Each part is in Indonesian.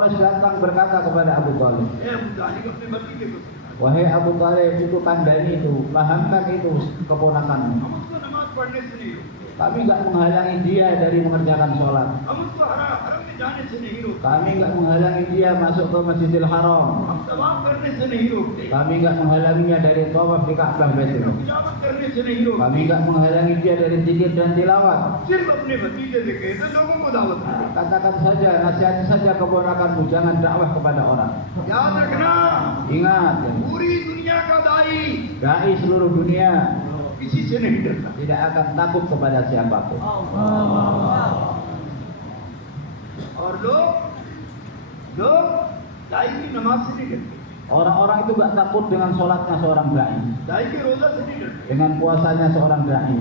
Quraisy datang berkata kepada Abu Thalib, wahai Abu Thalib, itu kandani itu, pahamkan itu keponakanmu. Kami enggak menghalangi dia dari mengerjakan sholat. Kami enggak menghalangi dia masuk ke Masjidil Haram. Kami enggak menghalanginya dari tawaf di Ka'bah Baitul. Kami enggak menghalangi dia dari zikir dan tilawat. Katakan saja, nasihati saja keponakanmu, jangan dakwah kepada orang. Ingat, dai seluruh dunia tidak akan takut kepada siapapun. Orang-orang itu gak takut dengan sholatnya seorang dai, dengan puasanya seorang dai,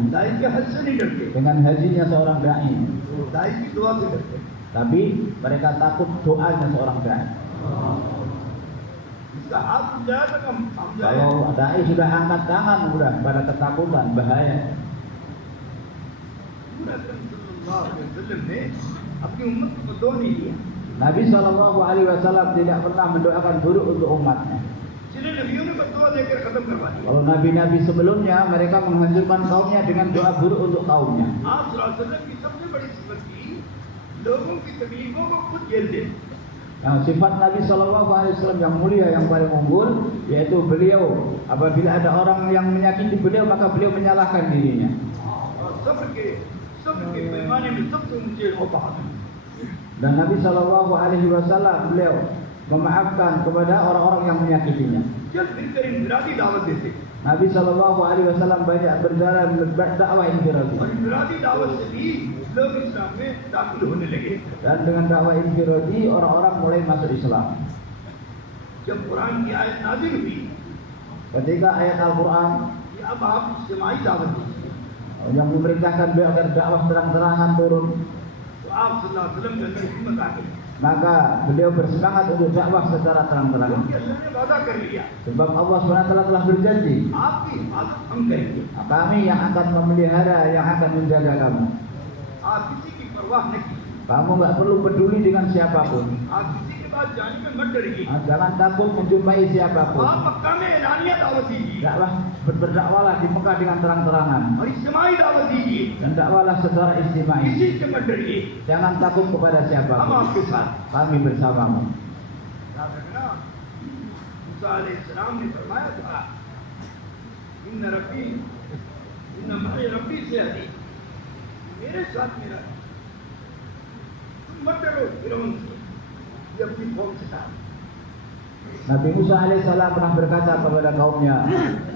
dengan hajinya seorang dai. Tapi mereka takut doanya seorang dai. Kalau dai sudah angkat tangan, sudah pada ketakutan, bahaya. Nabi SAW tidak pernah mendoakan buruk untuk umatnya. Kalau nabi-nabi sebelumnya, mereka menghancurkan kaumnya dengan doa buruk untuk kaumnya. Nah, sifat Nabi SAW yang mulia, yang paling unggul, yaitu beliau apabila ada orang yang menyakiti beliau, maka beliau menyalahkan dirinya. Dan Nabi SAW beliau memaafkan kepada orang-orang yang menyakitinya. Nabi SAW banyak berjalan berdakwah infiradi. Dan dengan dakwah infiradi orang-orang mulai masuk Islam. Ketika ayat Al-Quran yang memerintahkan beliau agar dakwah terang-terangan turun, maka beliau bersemangat untuk dakwah secara terang-terangan. Sebab Allah SWT telah berjanji, kami yang akan memelihara, yang akan menjaga kamu. Kamu nggak perlu peduli dengan siapapun. Jangan takut menjumpai siapapun. Berdakwalah di Mekah dengan terang-terangan. Dan dakwahlah secara istimai. Jangan takut kepada siapapun. Kami bersamamu. Musa alaihissalam berfirman, Inna ma'i Rabbi sayahdi. मेरे साथ मेरा मत डरो फिरौन से ये अपनी कौम से था. Nabi Musa alaihissalam pernah berkata kepada kaumnya,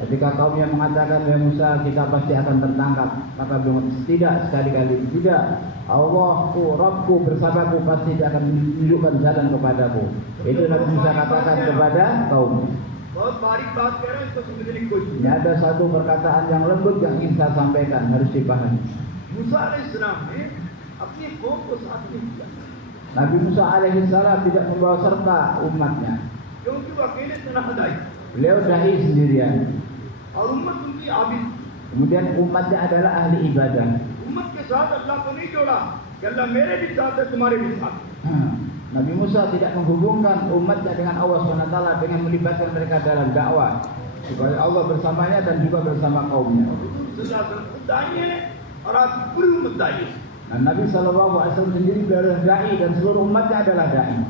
ketika kaumnya mengatakan, "Wahai Musa, kita pasti akan tertangkap," maka beliau, tidak, sekali-kali tidak. Allahku, Rabbku bersamaku, pasti dia akan menunjukkan jalan kepadamu. Itu Nabi Musa katakan kepada kaum. Ini ada satu perkataan yang lembut yang ingin saya sampaikan, harus dipahami. Nabi Musa alaihissalam tidak membawa serta umatnya. Beliau dai sendirian. Kemudian umatnya adalah ahli ibadah. Nabi Musa tidak menghubungkan umatnya dengan Allah SWT dengan melibatkan mereka dalam dakwah, supaya Allah bersamanya dan juga bersama kaumnya. Dan Nabi SAW sendiri adalah dai dan seluruh umatnya adalah dai.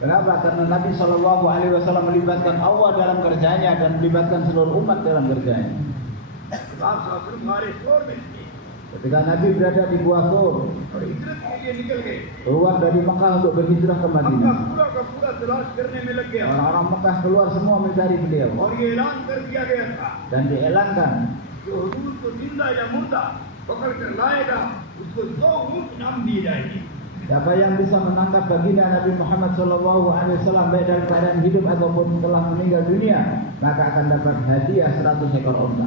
Kenapa? Karena Nabi SAW melibatkan Allah dalam kerjanya dan melibatkan seluruh umat dalam kerjanya. Ketika Nabi berada di Gua Thur, keluar dari Mekah untuk berhijrah ke Madinah, orang-orang Mekah keluar semua mencari beliau, dan dielangkan, siapa yang bisa mengangkat baginda Nabi Muhammad SAW baik dalam keadaan hidup ataupun telah meninggal dunia, maka akan dapat hadiah 100 ekor unta.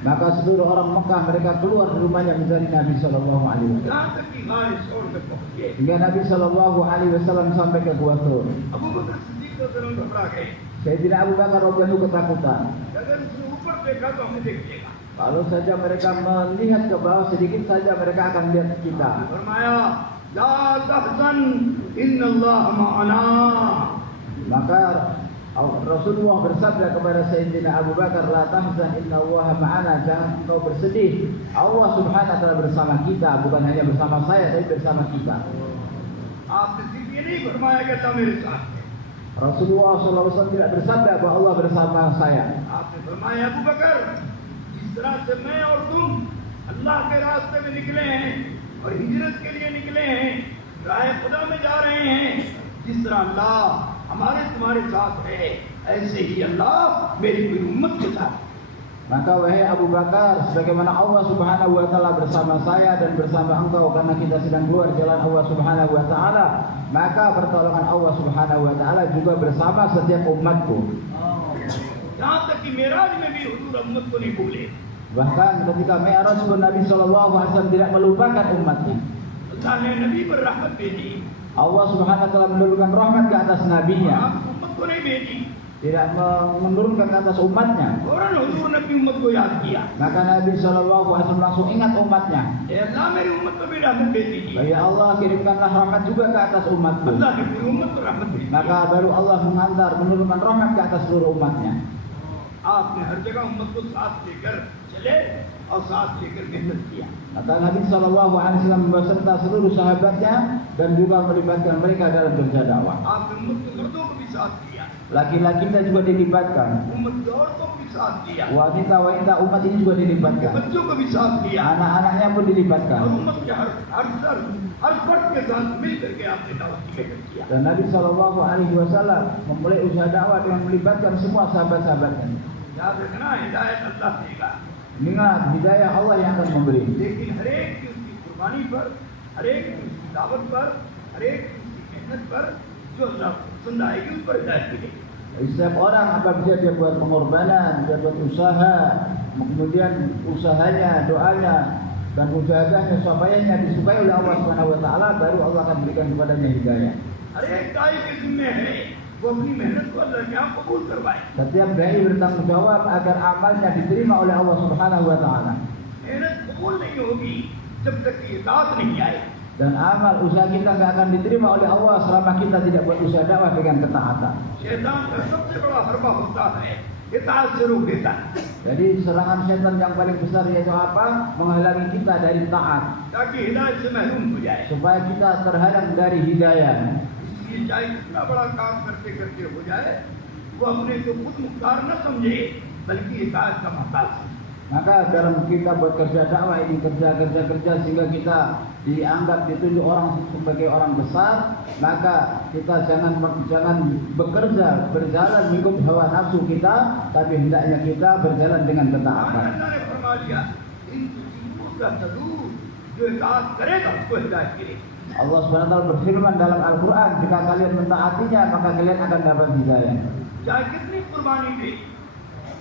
Maka seluruh orang Mekah mereka keluar dari rumahnya mencari Nabi SAW. Hingga Nabi SAW sampai ke Gua Thur. Sayyidina Abu Bakar radhiyallahu ketakutan. अगर उसने ऊपर देखा तो हमें देख लेगा. Kalau saja mereka melihat ke bawah sedikit saja mereka akan lihat kita. फरमाया ला तहज़न इन्नल्लाह मअना. Maka Rasulullah bersabda kepada Sayyidina Abu Bakar, la tahzan innallaha ma'ana, jangan engkau bersedih. Allah Subhanahu wa taala bersama kita, bukan hanya bersama saya tapi bersama kita. आपने सिर्फ ये नहीं फरमाया कि तुम मेरे साथ हैं. Rasulullah SAW tidak bersabda bahwa Allah bersama saya. आपने फरमाया अबू बकर जिस तरह से मैं और तुम अल्लाह के रास्ते में निकले हैं और हिजरत के लिए निकले हैं, राह खुदा में जा रहे हैं, जिस तरह अल्लाह हमारे तुम्हारे साथ है, ऐसे ही अल्लाह मेरी पूरी उम्मत के साथ. Maka wahai Abu Bakar, sebagaimana Allah Subhanahu wa taala bersama saya dan bersama engkau karena kita sedang keluar jalan Allah Subhanahu wa taala, maka pertolongan Allah Subhanahu wa taala juga bersama setiap umatku. यहाँ तक कि मेराज में भी हुजूर उम्मत को नहीं भूले. Bahkan ketika Mi'raj pun Nabi sallallahu alaihi wasallam tidak melupakan umatnya. अल्लाह ने नबी पर रहमत भेजी, Allah Subhanahu wa taala menurunkan rahmat ke atas nabinya, आप उम्मत को नहीं भेजी. tidak menurunkan ke atas umatnya. फौरन हुजूर ने अपनी उम्मत को याद किया, Maka Nabi sallallahu alaihi wasallam langsung ingat umatnya. ए अल्लाह मेरी उम्मत को भी रहमत भेज दीजिए. Ya Allah, kirimkanlah rahmat juga ke atas umatku. अल्लाह ने पूरी उम्मत को रहमत भेजी. Maka baru Allah menurunkan rahmat ke atas seluruh umatnya. आपने हर जगह उम्मत को साथ लेकर चले और साथ लेकर मेहनत किया. Maka Nabi sallallahu alaihi wasallam beserta seluruh sahabatnya dan juga melibatkan mereka dalam kerja dakwah. आपने उम्मत के मर्दों को भी साथ किया, Laki-lakinya juga dilibatkan. उम्मत के औरतों को भी साथ किया, Wanita-wanita umat ini juga dilibatkan. बच्चों को भी साथ किया, Anak-anaknya pun और dilibatkan. उम्मत के हर फर्द के साथ मिल करके आपने दावत की मेहनत किया. Dan Nabi sallallahu alaihi wasallam memulai usaha dakwah dengan melibatkan semua sahabat-sahabatnya. याद रखना हिदायत अल्लाह देगा, Ingat, hidayah Allah yang akan memberi. लेकिन हर एक की उसकी कुर्बानी पर, हर एक की उसकी दावत पर, हर एक की उसकी मेहनत पर जो अल्लाह पसंद आएगी उस पर हिदायत मिलेगी. Setiap orang apabila dia buat pengorbanan, dia buat usaha, kemudian usahanya, doanya, dan usahanya, supayanya disukai oleh Allah Subhanahu wa taala, baru Allah akan berikan kepadanya hidayah. हर एक दाई के जिम्मे है वो अपनी मेहनत को अल्लाह के यहाँ कबूल करवाए. Setiap dai bertanggung jawab agar amalnya diterima oleh Allah Subhanahu wa taala. मेहनत कबूल नहीं होगी जब तक कि इताअत नहीं आए. Dan amal usaha kita tidak akan diterima oleh Allah selama kita tidak buat usaha dakwah dengan ketaatan. शैतान का सबसे बड़ा हरबा होता है इताअत से रोक देता है, Jadi serangan setan yang paling besar yaitu apa? Menghalangi kita dari taat, ताकि हिदायत से महरूम हो जाए. supaya kita terhalang dari hidayah. इसलिए चाहे कितना बड़ा काम करते करते हो जाए, वो अपने को खुद मुख्तार न समझे बल्कि इताअत का मोहताज समझे. Maka dalam kita buat kerja dakwah ini kerja sehingga kita dianggap ditunjuk orang sebagai orang besar, maka kita jangan bekerja berjalan mengikut hawa nafsu kita, tapi hendaknya kita berjalan dengan ketaatan. अल्लाह ने फरमा दिया इन तुझको तदूर जो इताअत करेगा उसको हिदायत मिलेगी. Allah Subhanahu wa taala berfirman dalam Al-Qur'an, jika kalian mentaatinya maka kalian akan dapat hidayah. चाहे कितनी कुर्बानी दे,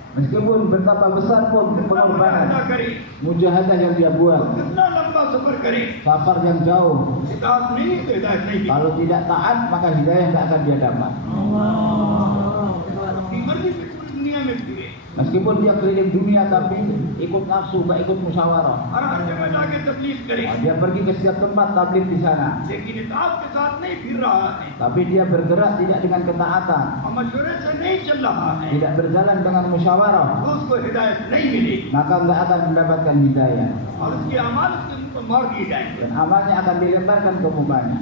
Meskipun betapa besar pun कितना मुजाहिदा pengorbanan, करे, mujahadah yang dia buat, कितना लंबा सफर करे, safar yang jauh, इताअत नहीं तो हिदायत नहीं मिलेगी. kalau tidak taat maka hidayah tidak akan dia dapat. अपनी मर्जी से पूरी दुनिया में फिरे Meskipun dia keliling dunia tapi ikut nafsu, gak ikut musyawarah. और हर जगह जाके तबलीग करे, Dia pergi ke setiap tempat tabligh di sana, लेकिन इताअत के साथ नहीं फिर रहा है tapi dia bergerak tidak dengan ketaatan, और मशवरे से नहीं चल रहा है, tidak berjalan dengan musyawarah, तो उसको हिदायत नहीं मिलेगी maka enggak akan mendapatkan hidayah और उसकी अमाल उसके मुंह पर मार दिए जाएंगे. dan amalnya akan dilemparkan ke mukanya.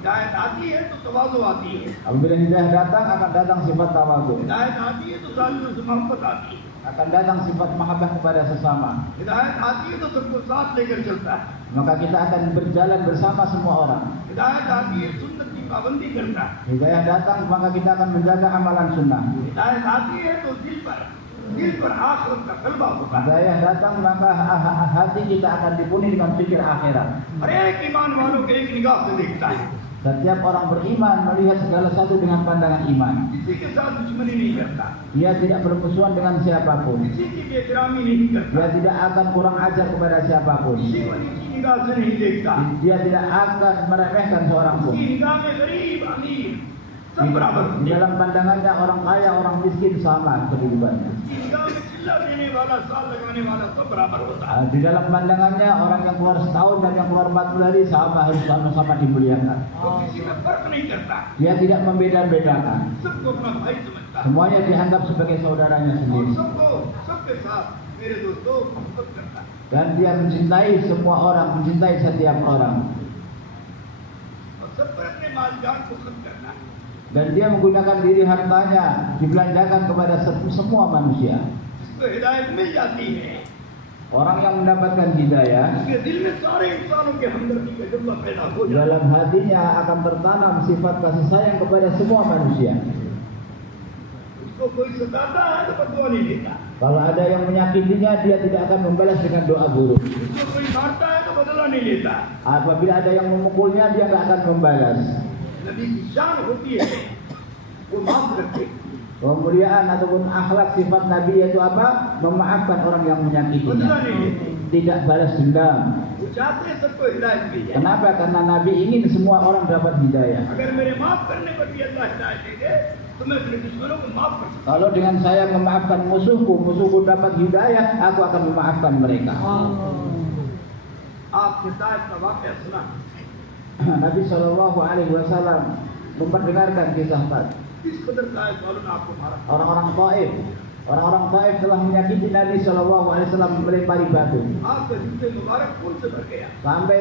हिदायत आती है तो तवाज़ु आती है, Apabila hidayah datang akan datang sifat tawadhu, हिदायत आती है तो सालियों से मोहब्बत आती है, akan datang sifat mahabbah kepada sesama. हिदायत आती है तो सबको साथ लेकर चलता है, Maka kita akan berjalan bersama semua orang. हिदायत आती है सुन्नत की पाबंदी करता है, Hidayah datang maka kita akan menjaga amalan sunnah. हिदायत आती है तो दिल पर आखिरत का गलबा होता है. Hidayah datang maka hati kita akan dipenuhi dengan pikir akhirat. हर एक ईमान वालों के एक निगाह से देखता है, Setiap orang beriman melihat segala satu dengan pandangan iman. किसी के साथ दुश्मनी नहीं करता, Dia tidak bermusuhan dengan siapapun. किसी की बेहतरामी नहीं करता, Dia tidak akan kurang ajar kepada siapapun. किसी को नीची निगाह से नहीं देखता. Dia tidak akan meremehkan seorang pun. उसकी निगाह में गरीब अमीर सब बराबर Di होते हैं। dalam pandangannya orang kaya, orang miskin sama kehidupannya. ईदगाह में चिल्ला देने वाला, साल लगाने वाला सब बराबर होता है। Di dalam pandangannya orang yang keluar setahun dan yang keluar 40 hari sama, harus sama-sama dimuliakan. वो किसी में फर्क नहीं करता, Dia tidak membeda-bedakan. सबको अपना भाई समझता है Semuanya dianggap sebagai saudaranya और sendiri. सबको सबके साथ मेरे दोस्तों मोहब्बत करता है। Dan dia mencintai semua orang, mencintai setiap orang. और सब पर अपने मालजात को खर्च करना है। Dan dia menggunakan diri hartanya dibelanjakan kepada semua manusia. जिसको हिदायत मिल जाती है, Orang yang mendapatkan hidayah, उसके दिल में सारे इंसानों के हमदर्दी का जज्बा पैदा हो जाता है। dalam hatinya akan tertanam sifat kasih sayang kepada semua manusia. उसको कोई सताता है तो बदुआ नहीं देता, Kalau ada yang menyakitinya, dia tidak akan membalas dengan doa buruk. उसको कोई मारता है तो बदला नहीं लेता। Apabila ada yang memukulnya, dia tidak akan membalas. नबी की शान होती है वो माफ रखे, Kemuliaan ataupun akhlak sifat Nabi yaitu apa? Memaafkan orang yang menyakitinya. बदला नहीं लेते। Tidak balas dendam. वो चाहते हैं सबको हिदायत मिल जाए। Kenapa? Karena Nabi ingin semua orang dapat hidayah. अगर मेरे माफ करने पर भी अल्लाह हिदायत दे दे तो मैं अपने दुश्मनों को माफ कर सकता Kalau dengan saya memaafkan musuhku, musuhku dapat hidayah, aku akan memaafkan mereka. हूँ। आपके साथ का वाक़या सुना, Nabi Shallallahu Alaihi Wasallam memperdengarkan kisah tadi. किस कदर साहिब वालों ने आपको मारा। Orang-orang Taif telah menyakiti Nabi Shallallahu Alaihi Wasallam, melempari batu आपके जूते मुबारक खून से भर गया,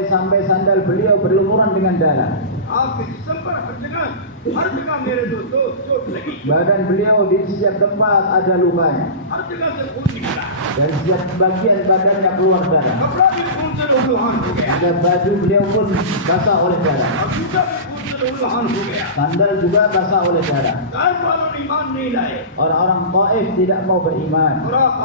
sampai sandal beliau berlumuran dengan darah. आपके जिस्म पर हर जगह मेरे दोस्तों चोट लगी, Badan beliau di setiap tempat ada lukanya, हर जगह से खून निकला, dan setiap bagian badannya keluar darah. कपड़ा भी खून से लहूलुहान हो गया, Dan baju beliau pun basah oleh darah. और जूता भी खून से लहूलुहान हो गया। Sandal juga basah oleh darah. Sahib वालों ने ईमान नहीं लाए Orang-orang Taif tidak mau beriman. और आप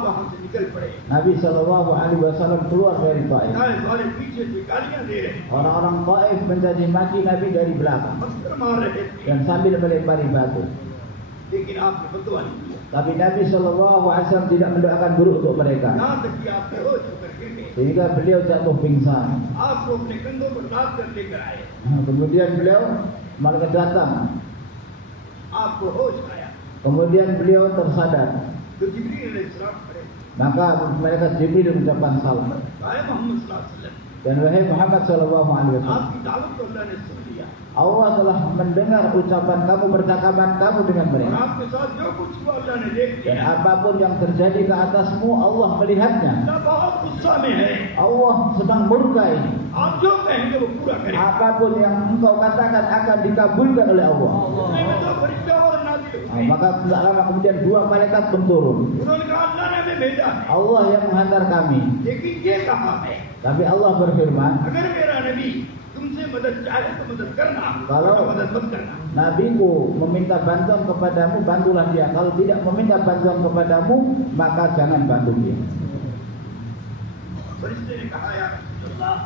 वहाँ से निकल पड़े। Nabi Shallallahu Alaihi Wasallam keluar dari Taif. Sahib वाले पीछे से गालियाँ दे रहे, Orang-orang Taif mencaci maki Nabi dari belakang पत्थर मार रहे थे, dan sambil melempari batu. लेकिन आपने बदुआ नहीं किया। Tapi Nabi Shallallahu Alaihi Wasallam tidak mendoakan buruk untuk mereka, यहाँ तक कि आप बेहोश होकर गिर गए, sehingga beliau jatuh pingsan. आपको अपने कंधों पर लाद कर लेकर आए, Kemudian beliau malaikat datang. आपको होश आया Kemudian beliau tersadar. तो जिब्रील अलैहिस्सलाम खड़े, Maka malaikat Jibril mengucapkan salam. आए मोहम्मद सल्लल्लाहु अलैहि वसल्लम, Dan wahai Muhammad Shallallahu Alaihi Wasallam, आपकी दावत को अल्लाह ने सुन लिया Allah telah mendengar ucapan kamu, percakapan kamu dengan और mereka. आपके साथ जो कुछ हुआ अल्लाह ने देख Dan लिया। apapun yang terjadi ke atasmu, Allah melihatnya. अल्लाह बहुत गुस्सा में है, Allah sedang murka ini. आप जो कहेंगे वो पूरा करें। Apapun yang engkau katakan akan dikabulkan oleh Allah. उतने में तो फरिश्ता और नाज़िल हुए। Maka tidak lama kemudian dua malaikat pun turun. उन्होंने कहा अल्लाह ने हमें भेजा है, Allah yang menghantar kami. लेकिन ये कहा है Tapi Allah berfirman, अगर मेरा नबी तुमसे मदद चाहे तो मदद करना, kalau मदद मत करना। Nabiku meminta bantuan kepadamu, bantulah dia. Kalau tidak meminta bantuan kepadamu, maka jangan bantu dia. फरिश्ते ने कहा या रसूलल्लाह,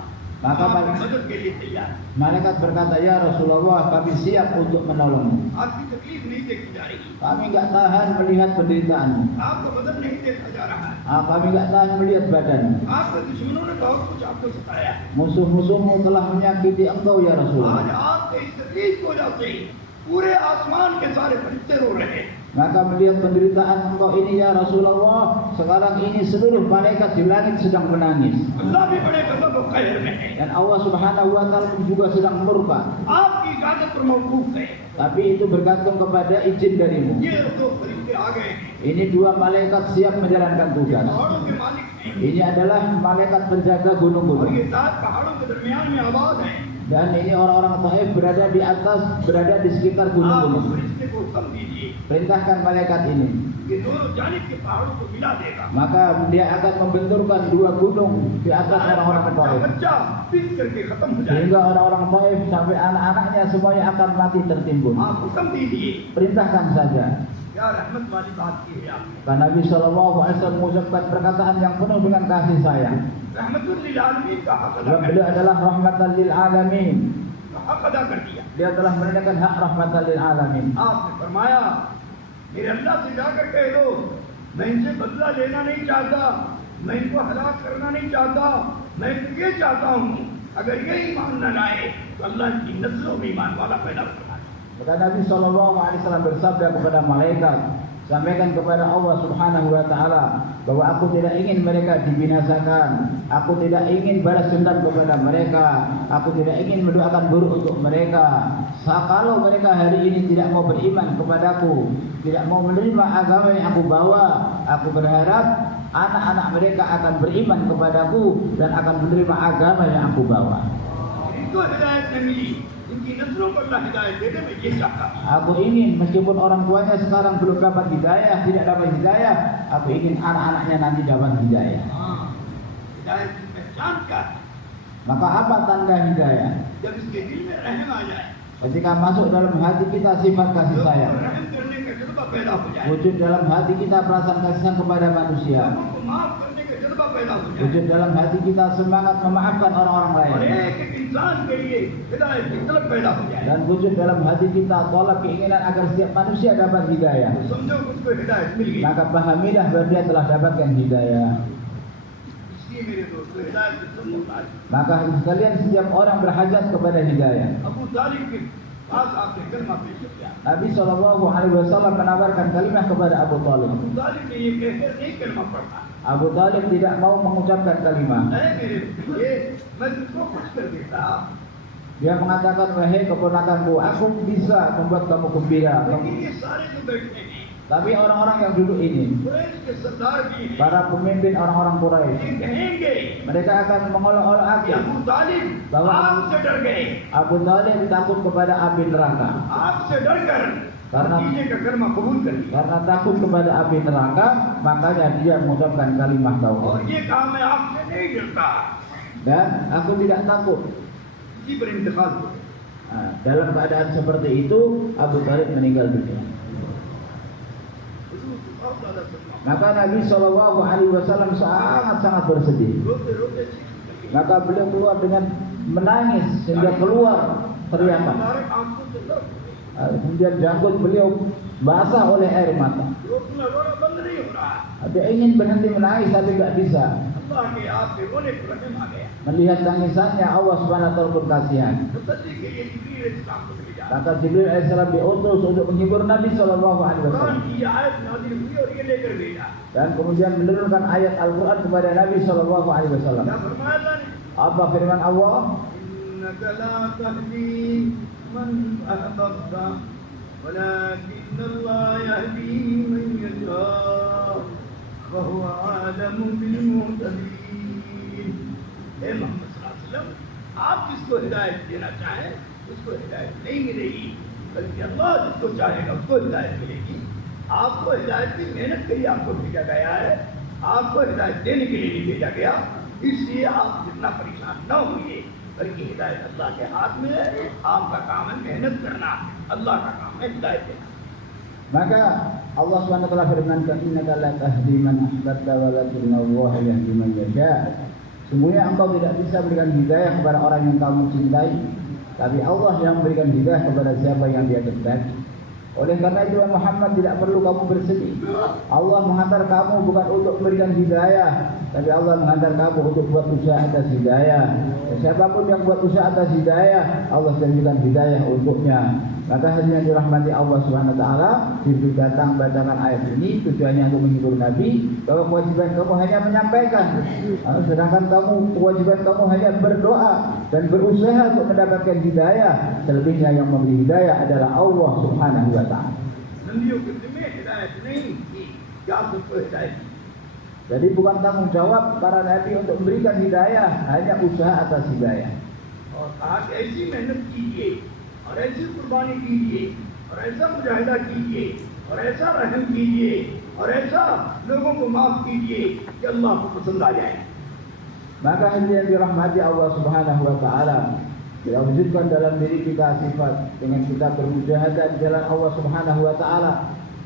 Maka आप मदद के लिए तैयार, malaikat berkata, ya Rasulullah, kami siap untuk menolongmu. आपकी तकलीफ नहीं देखी जा रही, Kami nggak tahan melihat penderitaanmu. आपको बदन नहीं देखा जा रहा है, Kami nggak tahan melihat badanmu. आपके दुश्मनों ने बहुत कुछ आपको सताया, Musuh-musuhmu telah menyakiti engkau ya Rasulullah. आज आपके इस तकलीफ को जाते ही पूरे आसमान के सारे फरिश्ते रो रहे हैं। Maka melihat penderitaan engkau ini ya Rasulullah, sekarang ini seluruh malaikat di langit sedang menangis. अल्लाह भी बड़े गज़ब और क़हर में है, Dan Allah Subhanahu wa taala juga sedang murka. आपकी इजाज़त पर मौकूफ है। Tapi itu bergantung kepada izin darimu. ये दो फरिश्ते आ गए हैं, Ini dua malaikat siap menjalankan tugas. पहाड़ों के मालिक हैं Ini adalah malaikat penjaga और gunung-gunung. ये सात पहाड़ों के दरमियान में आबाद हैं। Dan ini orang-orang Taif berada di atas, berada di sekitar आप gunung-gunung. फरिश्ते को हुक्म दीजिए, Perintahkan malaikat ini. ये दोनों जानिब के पहाड़ों को मिला देगा। Maka dia akan membenturkan dua gunung di atas orang-orang Taif. बच्चा पीस करके खत्म हो जाएगा। Sehingga orang-orang Taif sampai anak-anaknya semuanya akan mati tertimbun. आप हुक्म दीजिए, Perintahkan saja. क्या रहमत वाली बात की है आपने। Karena Nabi Shallallahu Alaihi Wasallam mengucapkan perkataan yang penuh dengan kasih sayang. रहमतुल लिल आलमीन का हक अदा Dan कर beliau adalah rahmatan lil alamin. हक अदा कर दिया। Dia telah menunaikan hak rahmatan lil alamin. आपने फरमाया मेरे अल्लाह से जाकर कह दो मैं इनसे बदला लेना नहीं चाहता, मैं इनको हलाक करना नहीं चाहता, मैं तो ये चाहता हूँ अगर ये ईमान न लाए तो अल्लाह की नस्लों में ईमान वाला पैदा करना। Maka Nabi SAW bersabda kepada malaikat, sampaikan kepada Allah Subhanahu wa taala bahwa aku tidak ingin mereka dibinasakan, aku tidak ingin balas dendam kepada mereka, aku tidak ingin mendoakan buruk untuk mereka. Kalau mereka hari ini tidak mau beriman kepadaku, tidak mau menerima agama yang aku bawa, aku berharap anak-anak mereka akan beriman kepadaku dan akan menerima agama yang aku bawa. Itu hidayat Nabi. Inti nasrul Allah hidayat dia begini cakap. Aku ingin meskipun orang tuanya sekarang belum dapat hidayah, tidak dapat hidayah, aku ingin anak-anaknya nanti dapat hidayah. Hidayat dipecahkan. Maka apa tanda hidayah? जब इसके दिल में रहम आ जाए, Ketika masuk dalam hati kita sifat kasih लोगों sayang, को रहम करने का जज्बा पैदा हो जाए, wujud dalam hati kita perasaan kasih sayang kepada manusia, लोगों को माफ करने का जज्बा पैदा हो जाए, wujud dalam hati kita semangat memaafkan orang-orang और lain, एक एक इंसान के लिए हिदायत की तलब पैदा हो जाए, dan wujud dalam hati kita tolak keinginan agar setiap manusia dapat hidayah. तो समझो कि उसको हिदायत मिल गई। Maka pahamilah bahwa dia telah dapatkan hidayah. इसलिए मेरे दोस्तों हिदायत की सब मुताज। Maka sekalian setiap orang berhajat kepada hidayah. Abu तालिब के पास आपने कलमा पेश किया। Nabi SAW menawarkan kalimah kepada Abu Talib. Abu तालिब ने ये कहकर नहीं कलमा पढ़ा, Abu Talib tidak mau mengucapkan kalimah. अरे मेरे ये मैं तुमको खुश कर देता, Dia mengatakan, wahai keponakanku, aku bisa membuat kamu gembira. लेकिन ये सारे जो बैठे हैं, Tapi orang-orang yang duduk ini, Quraish के सरदार भी हैं, para pemimpin orang-orang Quraisy, ये कहेंगे mereka akan mengolok-olok कि aku. अबू तालिब bahwa आपसे डर गए, Abu Talib takut kepada api neraka. आपसे डर कर Karena- नतीजे का कलमा कबूल कर लिया, Karena takut kepada api neraka, makanya dia mengucapkan kalimah और tauhid. ये काम मैं आपसे नहीं डरता। Dan aku tidak takut. इसी पर इंतकाल हो गया। Nah, dalam keadaan seperti itu, Abu Talib meninggal dunia. हुजूर सल्लल्लाहु अलैहि वसल्लम Maka Nabi SAW sangat-sangat bersedih. रोते रोते चीख Maka beliau keluar dengan menangis sehingga keluar teriakan. हमारे आंखों से लग Kemudian janggut beliau basah oleh air mata. रोना रोना बंद नहीं हो रहा, Dia ingin berhenti menangis tapi tidak bisa. अल्लाह के आपके रोने पर रहम आ गया। Melihat tangisannya, Allah SWT pun kasihan. तसल्ली के लिए जिब्रील अलैहिस्सलाम को भेजा, Maka Jibril AS diutus untuk menghibur Nabi SAW. Quran की ये आयत नाज़िल हुई और ये लेकर भेजा। Dan kemudian menurunkan ayat Al-Quran kepada Nabi SAW. क्या फरमाया अल्लाह ने? Apa firman Allah? إنك لا تهدي من أحببت ولكن الله يهدي من يشاء وهو أعلم بالمهتدين। हे मोहम्मद सल्लल्लाहु अलैहि वसल्लम, आप जिसको हिदायत देना चाहें उसको हिदायत नहीं मिलेगी, बल्कि अल्लाह जिसको चाहेगा उसको हिदायत मिलेगी। आपको हिदायत की मेहनत के लिए आपको भेजा गया है, आपको हिदायत देने के लिए नहीं भेजा गया। इसलिए आप जितना परेशान न होइए, बल्कि हिदायत अल्लाह के हाथ में है। आपका काम है मेहनत करना, अल्लाह का काम है हिदायत देना। Maka Allah SWT firmankan, innaka la tahdi man ahbabta walakinna Allah yahdi man yasha. Sungguhnya engkau tidak bisa berikan hidayah kepada orang yang kamu cintai, tapi Allah yang memberikan hidayah kepada siapa yang Dia kehendaki. Oleh karena itu Muhammad tidak perlu kamu bersedih. Allah menghantar kamu bukan untuk memberikan hidayah, tapi Allah menghantar kamu untuk buat usaha atas hidayah. Dan siapapun yang buat usaha atas hidayah, Allah janjikan hidayah untuknya. Maka hadirin dirahmati Allah Subhanahu wa taala, Jibril datang bacakan ayat ini tujuannya untuk menghibur Nabi bahwa kewajiban kamu hanya menyampaikan, sedangkan kewajiban kamu hanya berdoa dan berusaha untuk mendapatkan hidayah. Selebihnya yang memberi hidayah adalah Allah Subhanahu wa taala. नबियों के जिम्मे हिदायत नहीं थी कि आप सबको हिदायत दी। Jadi bukan tanggung jawab para nabi untuk memberikan hidayah, hanya usaha atas hidayah. और कहा कि ऐसी मेहनत कीजिए और ऐसी कुर्बानी कीजिए और ऐसा मुजाहिदा कीजिए और ऐसा रहम कीजिए और ऐसा लोगों को माफ कीजिए कि अल्लाह को पसंद आ जाए। Maka hadirin dirahmati Allah Subhanahu wa taala, kita wujudkan dalam diri kita sifat dengan kita bermujahadah di jalan Allah Subhanahu wa taala.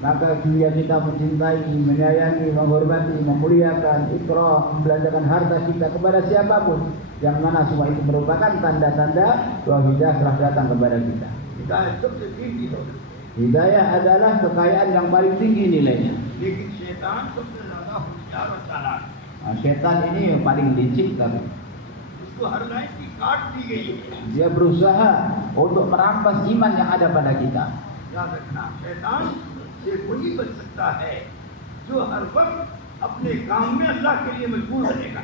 Maka jika kita mencintai, menyayangi, menghormati, memuliakan, ikrah, membelanjakan harta kita kepada siapapun, yang mana semua itu merupakan tanda-tanda bahwa hidayah telah datang kepada kita. हिदायत सबसे कीमती दौलत, Hidayah adalah kekayaan yang paling tinggi nilainya. लेकिन शैतान सबसे ज्यादा होशियार और चालाक। Setan ini yang paling licik, tapi उसके उसको हरना की काट दी गई है। Dia berusaha untuk merampas iman yang ada pada kita. याद रखना, शैतान से वही बच सकता है जो हर वक्त अपने काम में अल्लाह के लिए मजबूर रहेगा।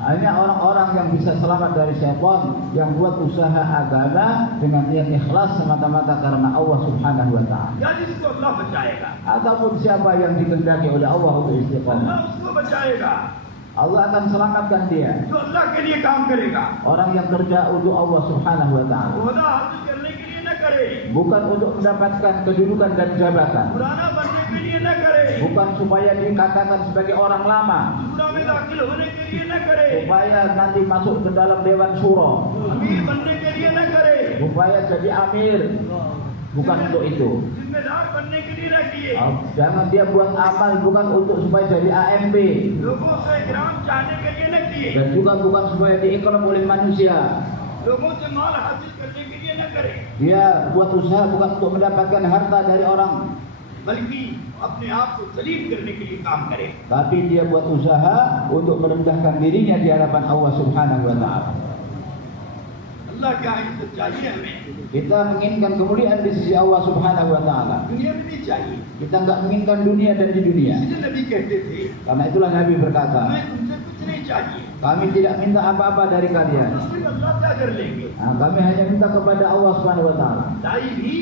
Hanya orang-orang yang bisa selamat dari syaitan yang buat usaha agama dengan niat ikhlas semata-mata karena Allah Subhanahu wa taala. या जिसको अल्लाह बचाएगा, Ataupun siapa yang dikehendaki oleh Allah untuk अल्लाह istiqamah, उसको बचाएगा Allah akan selamatkan dia. जो अल्लाह के लिए काम करेगा। Orang yang kerja untuk Allah Subhanahu wa taala, ओहदा हासिल करने के लिए न करे, bukan untuk mendapatkan kedudukan dan jabatan, पुराना बनने के लिए न करे, bukan supaya dikatakan sebagai orang lama, पूरा में दाखिल होने के लिए न करे, supaya nanti masuk ke dalam dewan syuro, अमीर बनने के लिए न करे, supaya jadi amir. Bukan untuk itu. जिम्मेदार बनने के लिए न किए, Jangan dia buat amal bukan untuk supaya jadi AMP, लोगों से इकराम चाहने के लिए न किए, dan juga bukan supaya diikram oleh manusia. लोगों से माल हासिल करने के लिए न करे, Dia buat usaha bukan untuk mendapatkan harta dari orang, बल्कि अपने आप को सलीम करने के लिए काम करे। tapi dia buat usaha untuk merendahkan dirinya di hadapan Allah Subhanahu wa taala. अल्लाह क्या इज्जत चाहिए हमें, Kita menginginkan kemuliaan di sisi Allah Subhanahu wa taala. दुनिया में नहीं चाहिए। Kita enggak menginginkan dunia dan di dunia. इसलिए नबी कहते थे, Karena itulah Nabi berkata, हमें तुमसे कुछ नहीं चाहिए, kami tidak minta apa-apa dari kalian. सिर्फ अल्लाह क्या कर लेंगे। Kami hanya minta kepada Allah Subhanahu wa taala. दाई भी